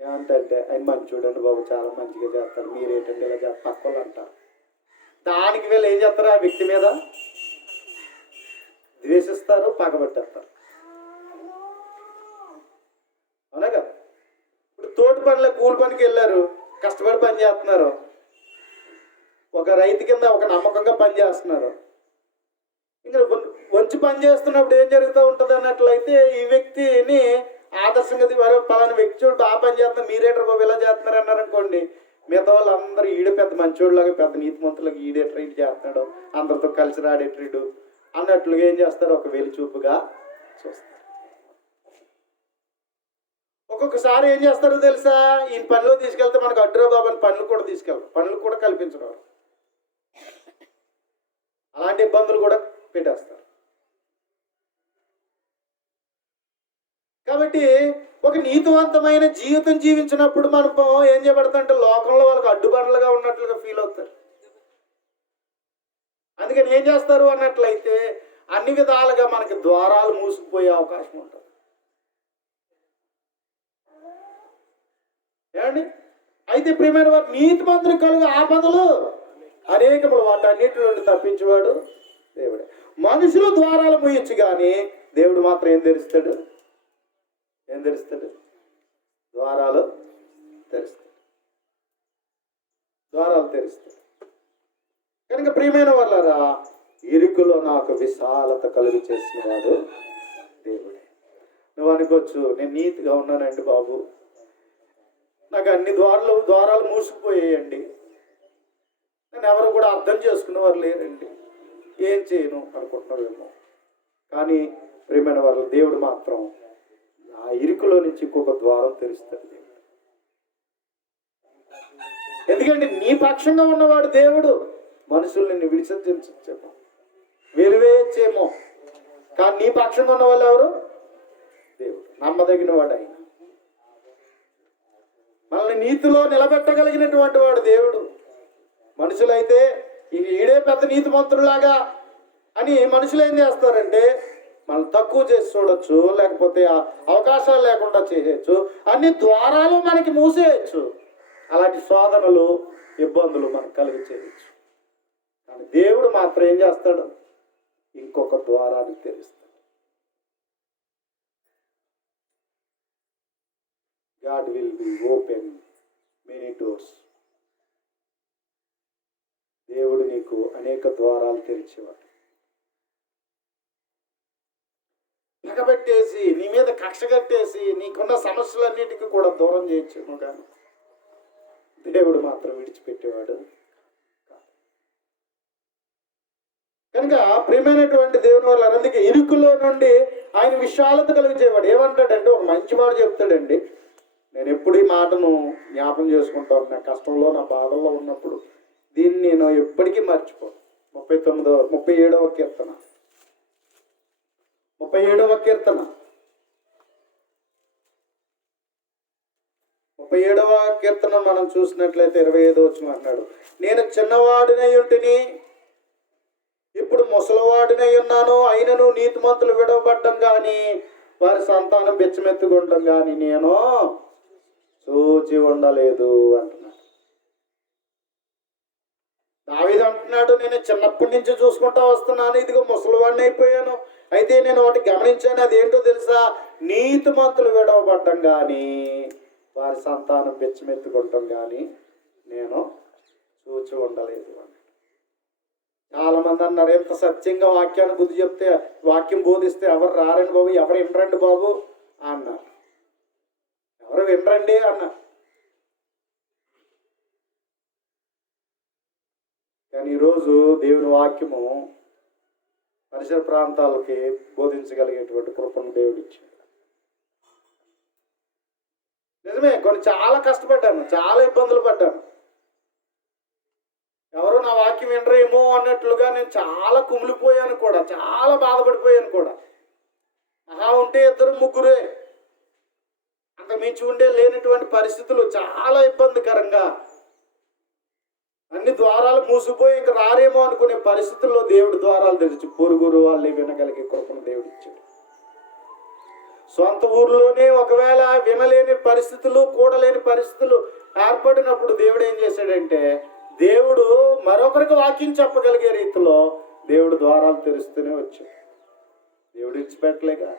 ఏమంటే ఆయన మంచోడండి బాబు, చాలా మంచిగా చేస్తాడు, మీరేంటండి ఇలా చేస్తారు, తక్కువ అంటారు. దానికి వీళ్ళు ఏం చేస్తారు? ఆ వ్యక్తి మీద ద్వేషిస్తారు, పగబట్టేస్తారు. అవునా కదా? ఇప్పుడు తోటి పనిలో కూలి పనికి వెళ్ళారు, కష్టపడి పని చేస్తున్నారు, ఒక రైతు కింద ఒక నమ్మకంగా పని చేస్తున్నారు. ఇంకా వంచి పని చేస్తున్నప్పుడు ఏం జరుగుతూ ఉంటుంది అన్నట్లయితే ఈ వ్యక్తిని ఆదర్శంగా పలానా వ్యక్తి చూడు బాగా పని చేస్తున్నారు, మీరేటర్ బాబు ఇలా చేస్తున్నారు అన్నారు అనుకోండి, మిగతా వాళ్ళు అందరూ ఈడే పెద్ద మంచోళ్ళలాగా, పెద్ద నీతిమంతులాగా ఈడే ట్రీట్ చేస్తున్నాడు, అందరితో కలిసి రాడే ట్రీడు అన్నట్లుగా ఏం చేస్తారు? ఒక వెలి చూపుగా చూస్తారు. ఒక్కొక్కసారి ఏం చేస్తారో తెలుసా, ఈయన పనిలో తీసుకెళ్తే మనకు అడ్డురా బాబు అని పనులు కూడా తీసుకెళ్తారు, పనులు కూడా కల్పించడం, అలాంటి ఇబ్బందులు కూడా పెట్టేస్తారు. కాబట్టి ఒక నీతివంతమైన జీవితం జీవించినప్పుడు మనం ఏం చేయబడతామంటే లోకంలో వాళ్ళకి అడ్డుబండలుగా ఉన్నట్లుగా ఫీల్ అవుతారు. అందుకని ఏం చేస్తారు అన్నట్లయితే అన్ని విధాలుగా మనకి ద్వారాలు మూసుకుపోయే అవకాశం ఉంటుంది. ఏమండి? అయితే ప్రియమైన వారు, నీతిమంతులు కలుగు ఆపదలు అనేకములు, వాటన్నిటి నుండి తప్పించేవాడు దేవుడే. మనుషులు ద్వారాలు మూయొచ్చు కానీ దేవుడు మాత్రం ఏం తెరుస్తాడు? ద్వారాలు తెరుస్తాడు. కనుక ప్రియమైన వాళ్ళారా, ఇరుకులో నాకు విశాలత కలుగు చేసిన వాడు దేవుడే. నువ్వు అనుకోవచ్చు, నేను నీతిగా ఉన్నానండి బాబు, నాకు అన్ని ద్వారాలు మూసుకుపోయాయండి, నేను ఎవరు కూడా అర్థం చేసుకునేవారు లేరండి, ఏం చేయను అనుకుంటున్నావేమో. కానీ ప్రియమైన వాళ్ళు, దేవుడు మాత్రం ఆ ఇరుకులో నుంచి ఇంకొక ద్వారం తెరుస్తాడు. ఎందుకంటే నీ పక్షంగా ఉన్నవాడు దేవుడు. మనుషులు నిన్ను విసర్జించేమో, వెలివేయచ్చేమో, కానీ నీ పక్షంగా ఉన్న వాళ్ళు ఎవరు? దేవుడు. నమ్మదగిన వాడు ఆయన. మనల్ని నీతిలో నిలబెట్టగలిగినటువంటి వాడు దేవుడు. మనుషులైతే ఈడే పెద్ద నీతిమంతుడులాగా అని మనుషులు ఏం చేస్తారంటే మనం తక్కువ చేసి చూడొచ్చు, లేకపోతే అవకాశాలు లేకుండా చేయొచ్చు, అన్ని ద్వారాలు మనకి మూసేయచ్చు, అలాంటి శోధనలు ఇబ్బందులు మనకు కలిగి చేయవచ్చు. కానీ దేవుడు మాత్రం ఏం చేస్తాడు? ఇంకొక ద్వారాన్ని తెరుస్తాడు. God will be open many doors. దేవుడు నీకు అనేక ద్వారాలు తెరిచేవాడు. పగబెట్టేసి నీ మీద కక్ష కట్టేసి నీకున్న సమస్యలన్నిటికీ కూడా దూరం చేయొచ్చు, కానీ దేవుడు మాత్రం విడిచిపెట్టేవాడు. కనుక ప్రియమైనటువంటి దేవుని వల్ల అందుకే ఇరుకులో నుండి ఆయన విశాలత కలిగించేవాడు. ఏమంటాడంటే, ఒక మంచి మాట చెప్తాడండి. నేను ఎప్పుడు ఈ మాటను జ్ఞాపం చేసుకుంటాను, నా కష్టంలో నా బాధల్లో ఉన్నప్పుడు. దీన్ని నేను ఎప్పటికీ మర్చిపోను. 37వ కీర్తన 37వ కీర్తన మనం చూసినట్లయితే 25వ వచనం అన్నాడు, నేను చిన్నవాడినై ఉంటిని, ఇప్పుడు ముసలివాడినై ఉన్నాను, అయినను నీతిమంతులు విడవబడ్డం కానీ వారి సంతానం బెచ్చమెత్తుకుంటాం కానీ నేను చూచి ఉండలేదు అంటున్నాడు. దావీదు అంటున్నాడు, నేను చిన్నప్పటి నుంచి చూసుకుంటా వస్తున్నాను, ఇదిగో ముసలివాడిని అయిపోయాను. అయితే నేను ఒకటి గమనించాను, అదేంటో తెలుసా? నీతిమంతులు విడవబడ్డం కానీ వారి సంతానం బెచ్చమెత్తుకుంటాం కానీ నేను చూచి ఉండలేదు అని. చాలా మంది అన్నారు, ఎంత సత్యంగా వాక్యాన్ని బుద్ధి చెప్తే, వాక్యం బోధిస్తే ఎవరు రారండి బాబు, ఎవరు వినరండి బాబు అన్నారు. ఎవరు వినరండి అన్నారు. కానీ ఈరోజు దేవుని వాక్యము పరిసర ప్రాంతాలకి బోధించగలిగేటువంటి కృపను దేవుడు ఇచ్చాడు. నిజమే, కొన్ని చాలా కష్టపడ్డాను, చాలా ఇబ్బందులు పడ్డాను. ఎవరు నా వాక్యం వినరేమో అన్నట్లుగా నేను చాలా కుమిలిపోయాను కూడా, చాలా బాధపడిపోయాను కూడా. మహా ఉంటే 2 3 అంత మించి ఉండే లేనటువంటి పరిస్థితులు, చాలా ఇబ్బందికరంగా, అన్ని ద్వారాలు మూసిపోయి ఇంక రారేమో అనుకునే పరిస్థితుల్లో దేవుడు ద్వారాలు తెరిచి పొరుగురు వాళ్ళు వినగలిగే కృపను దేవుడు ఇచ్చాడు. సొంత ఊర్లోనే ఒకవేళ వినలేని పరిస్థితులు, కూడలేని పరిస్థితులు ఏర్పడినప్పుడు దేవుడు ఏం చేశాడంటే, దేవుడు మరొకరికి వాక్యం చెప్పగలిగే రీతిలో దేవుడు ద్వారాలు తెరుస్తూనే వచ్చాడు. దేవుడు ఇచ్చిపెట్టలేగా.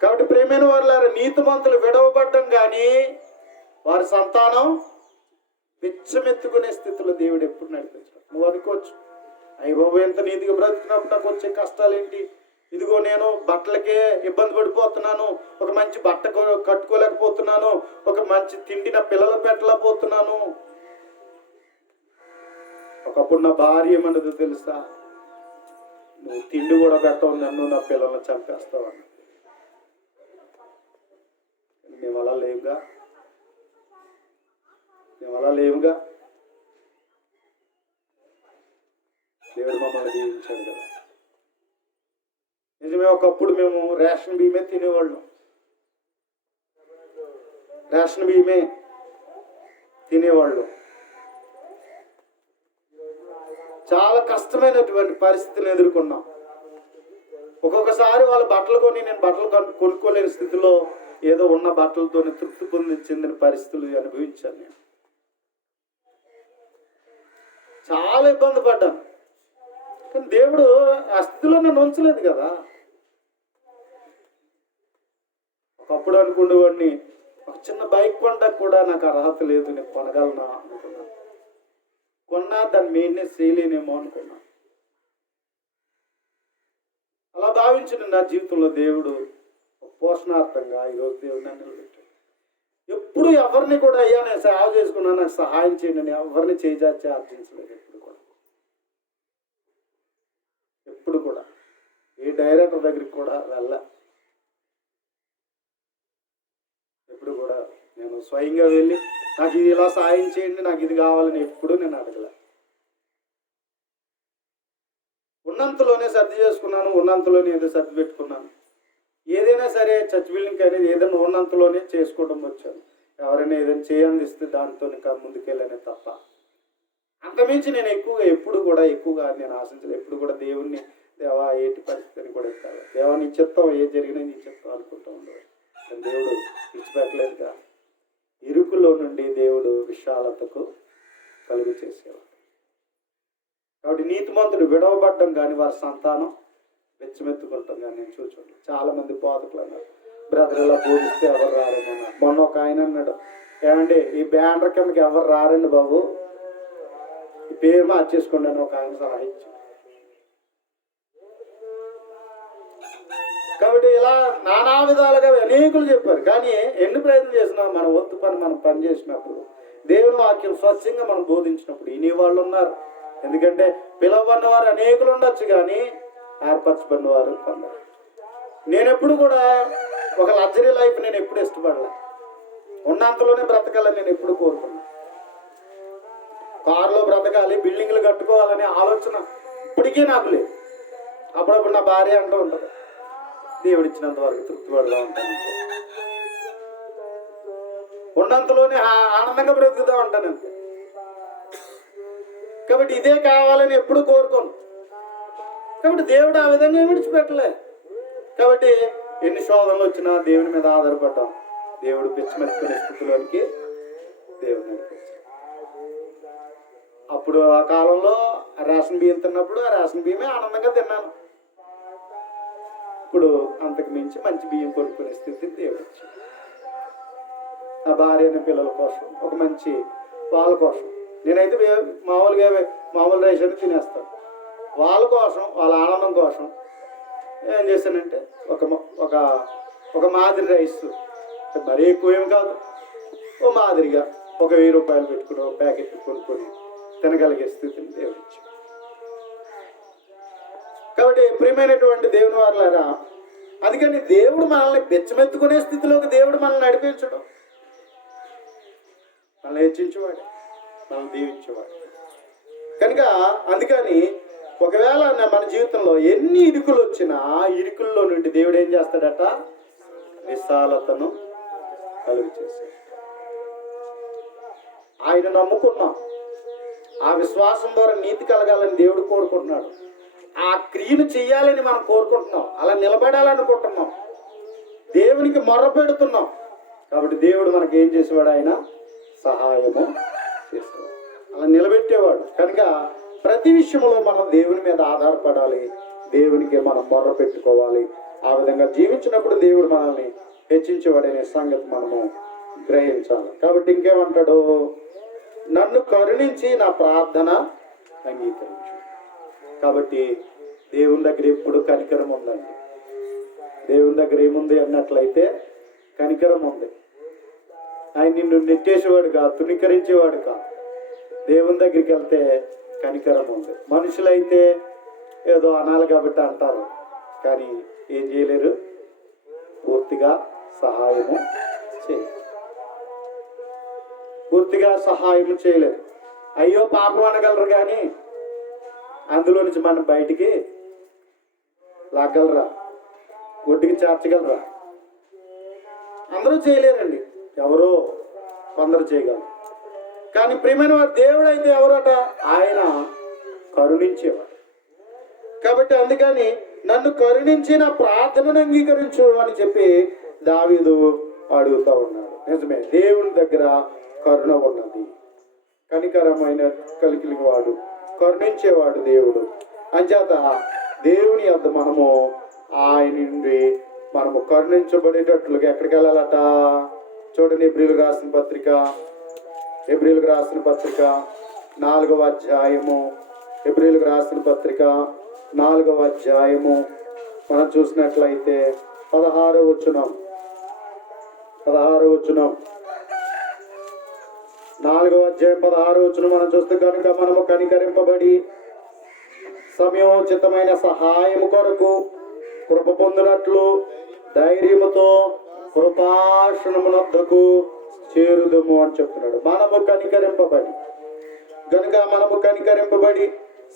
కాబట్టి ప్రియమైన వారులారా, నీతిమంతులు విడవబడ్డం కానీ వారి సంతానం బిచ్చమెత్తుకునే స్థితిలో దేవుడు ఎప్పుడు నడిపించాడు. నువ్వు అనుకోవచ్చు, అయ్య బాబు ఎంత నీతిగా బ్రతుకున్నప్పుడు నాకు వచ్చే కష్టాలు ఏంటి, ఇదిగో నేను బట్టలకే ఇబ్బంది పడిపోతున్నాను, ఒక మంచి బట్ట కట్టుకోలేకపోతున్నాను, ఒక మంచి తిండి నా పిల్లలు పెట్టలేకపోతున్నాను. ఒకప్పుడు నా భార్య ఏమన్నదో తెలుసా, నువ్వు తిండి కూడా పెట్టవు, నన్ను నా పిల్లల్ని చంపేస్తావు అన్న. మేము అలా లేవుగా, మేము అలా లేవుగా. దేవుడు మమ్మల్ని దీవించాడు కదా. నిజమే, ఒకప్పుడు మేము రేషన్ బియ్యమే తినేవాళ్ళం, రేషన్ బియ్యమే తినేవాళ్ళు. చాలా కష్టమైనటువంటి పరిస్థితిని ఎదుర్కొన్నాం. ఒక్కొక్కసారి వాళ్ళ బట్టలు కొని నేను బట్టలు కొనుక్కోలేని స్థితిలో ఏదో ఉన్న బట్టలతోనే తృప్తి చెందిన పరిస్థితులు అనుభవించాను. నేను చాలా ఇబ్బంది పడ్డాను. కానీ దేవుడు ఆ స్థితిలో నన్ను ఉంచలేదు కదా. ఒకప్పుడు అనుకునేవాడిని, ఒక చిన్న బైక్ కొనడానికి కూడా నాకు అర్హత లేదు, నేను కొనగలనా అనుకున్నాను. కొన్నా దాన్ని మెయింటెనెన్స్ చేయలేనేమో అనుకున్నా. అలా భావించిన నా జీవితంలో దేవుడు పోషణార్థంగా ఈరోజు దేవుడు నన్ను నిలబెట్టాడు. ఎప్పుడు ఎవరిని కూడా అయ్యా నేను సేవ చేసుకున్నా, నాకు సహాయం చేయండి అని ఎవరిని చేజార్చి ఆర్జించలేదు. ఎప్పుడు కూడా ఏ డైరెక్టర్ దగ్గరికి కూడా ఎప్పుడు కూడా నేను స్వయంగా వెళ్ళి నాకు ఇది ఇలా సాయం చేయండి, నాకు ఇది కావాలని ఎప్పుడు నేను అడగలే. ఉన్నంతలోనే సర్ది చేసుకున్నాను, ఉన్నంతలోనే ఏదో సర్ది పెట్టుకున్నాను. ఏదైనా సరే చర్చ్ బిల్డింగ్ అనేది ఏదైనా ఉన్నంతలోనే చేసుకోవడం వచ్చాను. ఎవరైనా ఏదైనా చేయందిస్తే దాంతో ఇంకా ముందుకెళ్ళనే తప్ప అంతమించి నేను ఎక్కువగా నేను ఆశించలేదు. ఎప్పుడు కూడా దేవుణ్ణి దేవా ఏంటి పరిస్థితిని కూడా ఎత్తాలి, దేవా నీ చిత్తం ఏది జరిగినా నీ చిత్తం అనుకుంటూ ఉండేవాడు. దేవుడు విడిచిపెట్టలేదుగా. ఇరుకులో నుండి దేవుడు విశాలతకు కలుగు చేసేవాడు. కాబట్టి నీతిమంతుడు విడవబడ్డం కానీ వారి సంతానం వెచ్చమెత్తుకుంటాం కానీ నేను చూడండి. చాలా మంది బోధకులు అన్నారు, బ్రదర్ ఇలా బోధిస్తే ఎవరు రారేమో అన్నారు. మొన్న ఒక ఆయన అన్నాడు, ఏమండి ఈ బ్యానర్ కిందకి ఎవరు రారండి బాబు, ఈ పేరు మార్చేసుకోండి అని ఒక ఆయన సలహా ఇచ్చాడు. కాబట్టి ఇలా నానా విధాలుగా అనేకులు చెప్పారు. కానీ ఎన్ని ప్రయత్నం చేసినా మన వంతు పని మనం పని చేసినప్పుడు, దేవుని వాక్యం స్వచ్ఛంగా మనం బోధించినప్పుడు ఇన్ని వాళ్ళు ఉన్నారు. ఎందుకంటే పిలవబడిన వారు అనేకులు ఉండొచ్చు, కానీ ఏర్పరచబడిన వారు కొందరు. నేను ఎప్పుడు కూడా ఒక లగ్జరీ లైఫ్ నేను ఎప్పుడు ఇష్టపడలే. ఉన్నంతలోనే బ్రతకాలని నేను ఎప్పుడు కోరుకున్నా. కారులో బ్రతకాలి, బిల్డింగ్లు కట్టుకోవాలనే ఆలోచన ఇప్పటికీ నాకు లేదు. అప్పుడప్పుడు నా భార్య అంటూ ఉంటుంది, దేవుడు ఇచ్చినంత వరకు తృప్తి పడదా ఉంటాను, ఉన్నంతలోనే ఆనందంగా బ్రతుకుతా ఉంటాను అంతే. కాబట్టి ఇదే కావాలని ఎప్పుడు కోరుకోను. కాబట్టి దేవుడు ఆ విధంగా విడిచిపెట్టలే. కాబట్టి ఎన్ని శోధనలు వచ్చినా దేవుని మీద ఆధారపడ్డాం. దేవుడు పిచ్చిమెత్తుకునే స్థితిలోనికి దేవుడు నడిపించాడు. అప్పుడు ఆ కాలంలో రేషన్ బియ్యం తిన్నప్పుడు ఆ రేషన్ బియ్యమే ఆనందంగా తిన్నాను. ఇప్పుడు అంతకు మించి మంచి బియ్యం కొనుక్కునే స్థితిని దేవుడు ఇచ్చాడు. నా భార్య అనే పిల్లల కోసం, ఒక మంచి వాళ్ళ కోసం నేనైతే మామూలు రైస్ అని తినేస్తాను. వాళ్ళ కోసం, వాళ్ళ ఆనందం కోసం ఏం చేశానంటే ఒక మాదిరి రైస్, మరీ ఎక్కువేమి కాదు, ఓ మాదిరిగా ఒక 1000 రూపాయలు పెట్టుకుని ఒక ప్యాకెట్ కొనుక్కొని తినగలిగే స్థితిని దేవుడు ఇచ్చాడు. కాబట్టి ప్రియమైనటువంటి దేవుని వారులారా, అందుకని దేవుడు మనల్ని బెచ్చమెత్తుకునే స్థితిలోకి దేవుడు మనల్ని నడిపించడం, మనల్ని హెచ్చించేవాడు, మనల్ని దీవించేవాడు. కనుక అందుకని ఒకవేళ మన జీవితంలో ఎన్ని ఇరుకులు వచ్చినా ఇరుకుల్లో నుండి దేవుడు ఏం చేస్తాడట, విశాలతను కలుగు చేశాడు. ఆయన నమ్ముకున్నాం, ఆ విశ్వాసం ద్వారా నీతి కలగాలని దేవుడు కోరుకుంటున్నాడు. ఆ క్రియను చెయ్యాలని మనం కోరుకుంటున్నాం, అలా నిలబడాలనుకుంటున్నాం, దేవునికి మొర్ర పెడుతున్నాం. కాబట్టి దేవుడు మనకి ఏం చేసేవాడు, ఆయన సహాయము చేసేవాడు, అలా నిలబెట్టేవాడు. కనుక ప్రతి విషయంలో మనం దేవుని మీద ఆధారపడాలి, దేవునికి మనం మొర్ర పెట్టుకోవాలి. ఆ విధంగా జీవించినప్పుడు దేవుడు మనల్ని హెచ్చించేవాడనే సంగతి మనము గ్రహించాలి. కాబట్టి ఇంకేమంటాడు, నన్ను కరుణించి నా ప్రార్థన అంగీకరించు. కాబట్టి దేవుని దగ్గర ఎప్పుడు కనికరం ఉందండి. దేవుని దగ్గర ఏముంది అన్నట్లయితే కనికరం ఉంది. ఆయన నిన్ను నెట్టేసేవాడు కాదు, తుణీకరించేవాడు కాదు. దేవుని దగ్గరికి వెళ్తే కనికరం ఉంది. మనుషులైతే ఏదో అనాలి కాబట్టి అంటారు, కానీ ఏం చేయలేరు, పూర్తిగా సహాయము చేయలేరు. పూర్తిగా సహాయం చేయలేరు. అయ్యో పాపం అనగలరు, కానీ అందులో నుంచి మనం బయటికి లాగలరా? ఒడ్డుకి చేర్చగలరా? అందరూ చేయలేరండి, ఎవరో కొందరు చేయగలరు. కానీ ప్రియమైన వారు, దేవుడు అయితే ఎవరట? ఆయన కరుణించేవాడు. కాబట్టి అందుకని నన్ను కరుణించి నా ప్రార్థనను అంగీకరించు అని చెప్పి దావీదు అడుగుతా ఉన్నాడు. నిజమే, దేవుని దగ్గర కరుణ ఉన్నది, కనికరమైన కలిగిన వాడు, కరుణించేవాడు దేవుడు. అంచేత దేవుని యొద్ద మనము ఆయన నుండి మనము కరుణించబడేటట్లుగా ఎక్కడికి వెళ్ళాలట? చూడండి, హెబ్రీయులకు రాసిన పత్రిక 4వ అధ్యాయము. హెబ్రీయులకు రాసిన పత్రిక 4వ అధ్యాయము మనం చూసినట్లయితే 16వ వచనం. 4వ అధ్యాయం 16వ వచనం మనం చూస్తే, కనుక మనము కనికరింపబడి సమయోచితమైన సహాయము కొరకు కృప పొందినట్లు ధైర్యముతో కృపాసనమునొద్దకు చేరుదము అని చెప్తున్నాడు. మనము కనికరింపబడి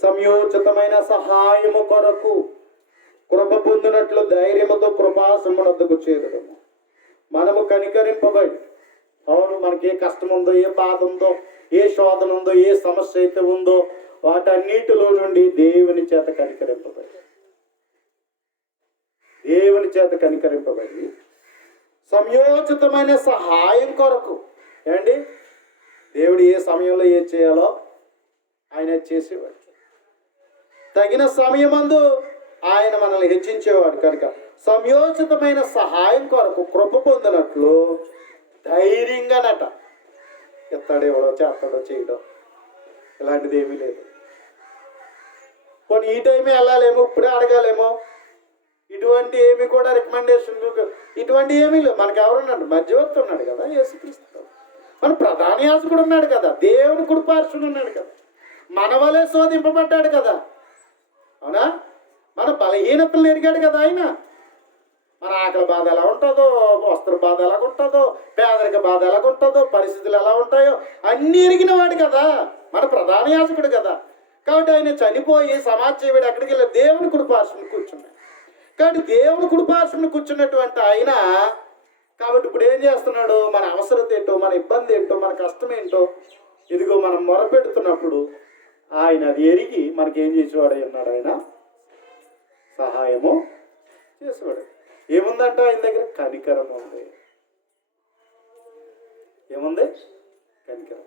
సమయోచితమైన సహాయము కొరకు కృప పొందినట్లు ధైర్యముతో కృపాసనమునొద్దకు చేరుదము. మనము కనికరింపబడి, అవును, మనకి ఏ కష్టం ఉందో, ఏ బాధ ఉందో, ఏ శోధన ఉందో, ఏ సమస్య అయితే ఉందో, వాటన్నిటిలో నుండి దేవుని చేత కనికరింపబడి సమయోచితమైన సహాయం కొరకు. ఏమండి, దేవుడు ఏ సమయంలో ఏం చేయాలో ఆయన చేసేవాడు. తగిన సమయమందు ఆయన మనల్ని హెచ్చించేవాడు. కనుక సమయోచితమైన సహాయం కొరకు కృప పొందినట్లు ధైర్యంగానట, ఎత్తాడేవాడో చేస్తాడో చేయడం ఇలాంటిది ఏమీ లేదు. కొన్ని ఈ టైమే వెళ్ళాలేమో, ఇప్పుడే అడగాలేమో, ఇటువంటి ఏమి కూడా రికమెండేషన్ ఇటువంటి ఏమీ లేవు. మనకు ఎవరున్నాడు? మధ్యవర్తి ఉన్నాడు కదా, యేసుక్రీస్తు. మన ప్రధాన యాజకుడు ఉన్నాడు కదా, దేవుని కుడిపార్శ్వన ఉన్నాడు కదా, మన వలే శోధింపబడ్డాడు కదా, అవునా? మన బలహీనతలు ఎరిగాడు కదా ఆయన. మన ఆకలి బాధ ఎలా ఉంటుందో, వస్త్ర బాధ ఎలా ఉంటుందో, పేదరిక బాధ ఎలా ఉంటుందో, పరిస్థితులు ఎలా ఉంటాయో అన్నీ ఎరిగిన వాడు కదా, మన ప్రధాన యాజకుడు కదా. కాబట్టి ఆయన చనిపోయి సమాధి చేయబడి ఎక్కడికి వెళ్ళి దేవుని కుడిపార్శ్వన కూర్చున్నాడు. కాబట్టి దేవుని కుడిపార్శ్వన కూర్చున్నటువంటి ఆయన, కాబట్టి ఇప్పుడు ఏం చేస్తున్నాడు? మన అవసరత ఏంటో, మన ఇబ్బంది ఏంటో, మన కష్టం ఏంటో, ఇదిగో మనం మొరపెడుతున్నప్పుడు ఆయన అది ఎరిగి మనకేం చేసేవాడు ఉన్నాడు? ఆయన సహాయము చేసేవాడు. ఏముందంట ఆయన దగ్గర? కనికరం ఉంది. ఏముంది? కనికరం.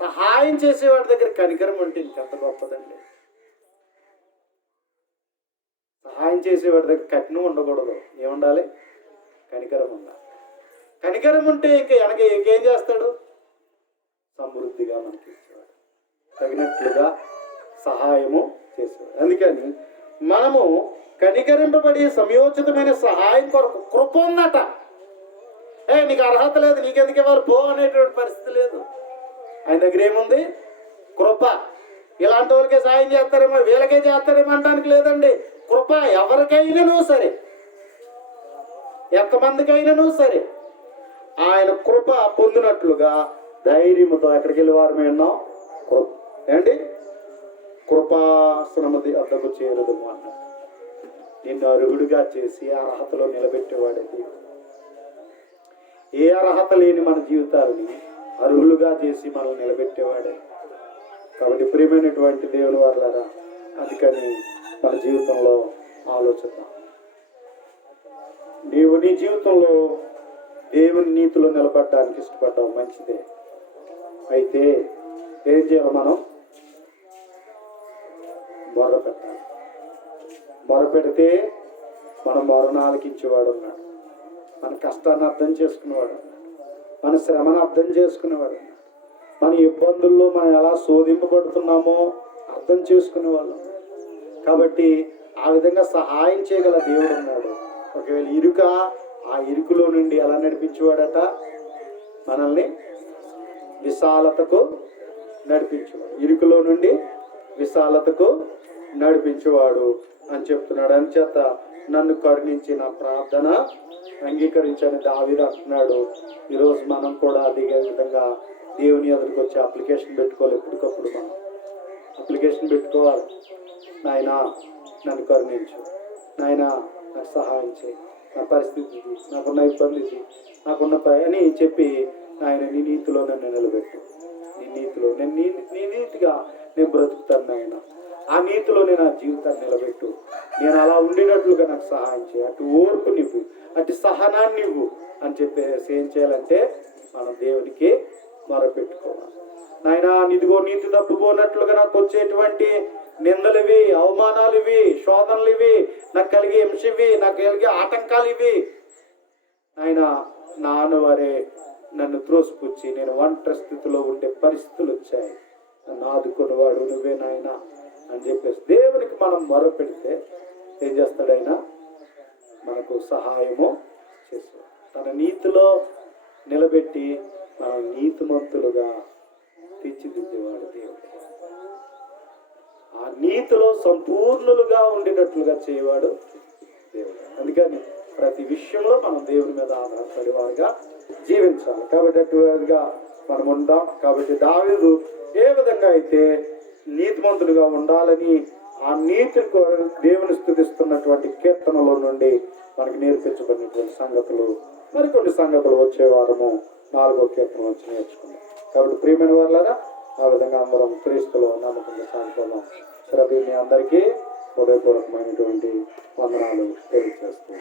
సహాయం చేసేవాడి దగ్గర కనికరం ఉంటే ఇంకెంత గొప్పదండి. సహాయం చేసేవాడి దగ్గర కఠినం ఉండకూడదు. ఏముండాలి? కనికరం ఉండాలి. కనికరం ఉంటే ఇంకేం చేస్తాడు? సమృద్ధిగా మనకి ఇచ్చేవాడు, తగినట్లుగా సహాయము చేసేవాడు. అందుకని మనము కనికరింపబడి సమయోచితమైన సహాయం కొరకు కృప ఉందట. నీకు అర్హత లేదు, నీకెందుకు ఇవ్వాలి పో అనేటువంటి పరిస్థితి లేదు. ఆయన దగ్గర ఏముంది? కృప. ఇలాంటి వాళ్ళకే సాయం చేస్తారేమో, వీళ్ళకే చేస్తారేమో అనడానికి లేదండి. కృప ఎవరికైనాను సరే, ఎంతమందికైనాను సరే, ఆయన కృప పొందినట్లుగా ధైర్యముతో ఎక్కడికి వెళ్ళి వారు ఉన్నాం? ఏంటి? కృపాసనమది అద్దకు చేరదు అన్నాడు. నిన్ను అర్హుడిగా చేసి అర్హతలో నిలబెట్టేవాడేది. ఏ అర్హత లేని మన జీవితాలని అర్హులుగా చేసి మనల్ని నిలబెట్టేవాడే. కాబట్టి ప్రియమైనటువంటి దేవుని వారలారా, అందుకని మన జీవితంలో ఆలోచిద్దాం. నీవు నీ జీవితంలో దేవుని నీతిలో నిలబడడానికి ఇష్టపడ్డావు, మంచిదే. అయితే ఏం చేయాలి? మనం మొరపెట్టాలి. మొరపెడితే మన మొరను ఆలకించేవాడు ఉన్నాడు, మన కష్టాన్ని అర్థం చేసుకునేవాడు ఉన్నాడు, మన శ్రమను అర్థం చేసుకునేవాడు ఉన్నాడు, మన ఇబ్బందుల్లో మనం ఎలా శోధింపబడుతున్నామో అర్థం చేసుకునేవాళ్ళం. కాబట్టి ఆ విధంగా సహాయం చేయగల దేవుడు ఉన్నాడు. ఒకవేళ ఆ ఇరుకులో నుండి ఎలా నడిపించేవాడట? మనల్ని విశాలతకు నడిపించేవాడు. ఇరుకులో నుండి విశాలతకు నడిపించేవాడు అని చెప్తున్నాడు. అంచేత నన్ను కరుణించి నా ప్రార్థన అంగీకరించని దావీదు అంటున్నాడు. ఈరోజు మనం కూడా అదే విధంగా దేవుని ఎదురుకు వచ్చి అప్లికేషన్ పెట్టుకోవాలి. ఎప్పటికప్పుడు మనం అప్లికేషన్ పెట్టుకోవాలి. నాయనా నన్ను కరుణించు, నాయనా నాకు సహాయం చేయి, నా పరిస్థితి ఇది, నాకున్న ఇబ్బంది ఇది, నాకున్న అని చెప్పి ఆయన నీ నీతిలో నన్ను నిలబెట్టు, నీ నీతిలో నేను నీ నీతిగా నేను బ్రతుకుతాను నాయన, ఆ నీతిలో నేను ఆ జీవితాన్ని నిలబెట్టు, నేను అలా ఉండినట్లుగా నాకు సహాయం చేయి, అటు ఓర్పు నివ్వు, అటు సహనాన్ని ఇవ్వు అని చెప్పేసి ఏం చేయాలంటే మనం దేవునికి మొరపెట్టుకోవాలి. నాయన ఇదిగో నీతి తప్పిపోనట్లుగా నాకు వచ్చేటువంటి నిందలు ఇవి, అవమానాలు ఇవి, శోధనలు ఇవి, నాకు కలిగే హింస ఇవి, నాకు కలిగే ఆటంకాలు ఇవి, ఆయన నాన్నవారే నన్ను త్రోసిపుచ్చి నేను ఒంటరి స్థితిలో ఉండే పరిస్థితులు వచ్చాయి, నన్ను ఆదుకున్నవాడు నువ్వే నాయన అని చెప్పేసి దేవునికి మనం మొరపెడితే ఏం చేస్తాడైనా మనకు సహాయము చేస్తాడు. తన నీతిలో నిలబెట్టి మనం నీతిమంతులుగా తీర్చిదిద్దేవాడు దేవుడు. ఆ నీతిలో సంపూర్ణులుగా ఉండినట్లుగా చేయవాడు దేవుడు. అందుకని ప్రతి విషయంలో మనం దేవుని మీద ఆధారపడి వారిగా జీవించాలి. కాబట్టి అటుగా మనం ఉందాం. కాబట్టి దావీదు ఏ విధంగా అయితే నీతిమంతులుగా ఉండాలని ఆ నీతిని దేవుని స్తుతిస్తున్నటువంటి కీర్తనలో నుండి మనకి నేర్పించబడినటువంటి సంగతులు, మరికొన్ని సంగతులు వచ్చే వారము 4వ కీర్తన వచ్చి నేర్చుకుందాం. కాబట్టి ప్రియమైన వారులారా, ఆ విధంగా అందరం క్రీస్తులో నమ్మకంగా సాగుతున్నాం. మీ అందరికీ హృదయపూర్వకమైనటువంటి వందనాలు తెలియజేస్తున్నాం.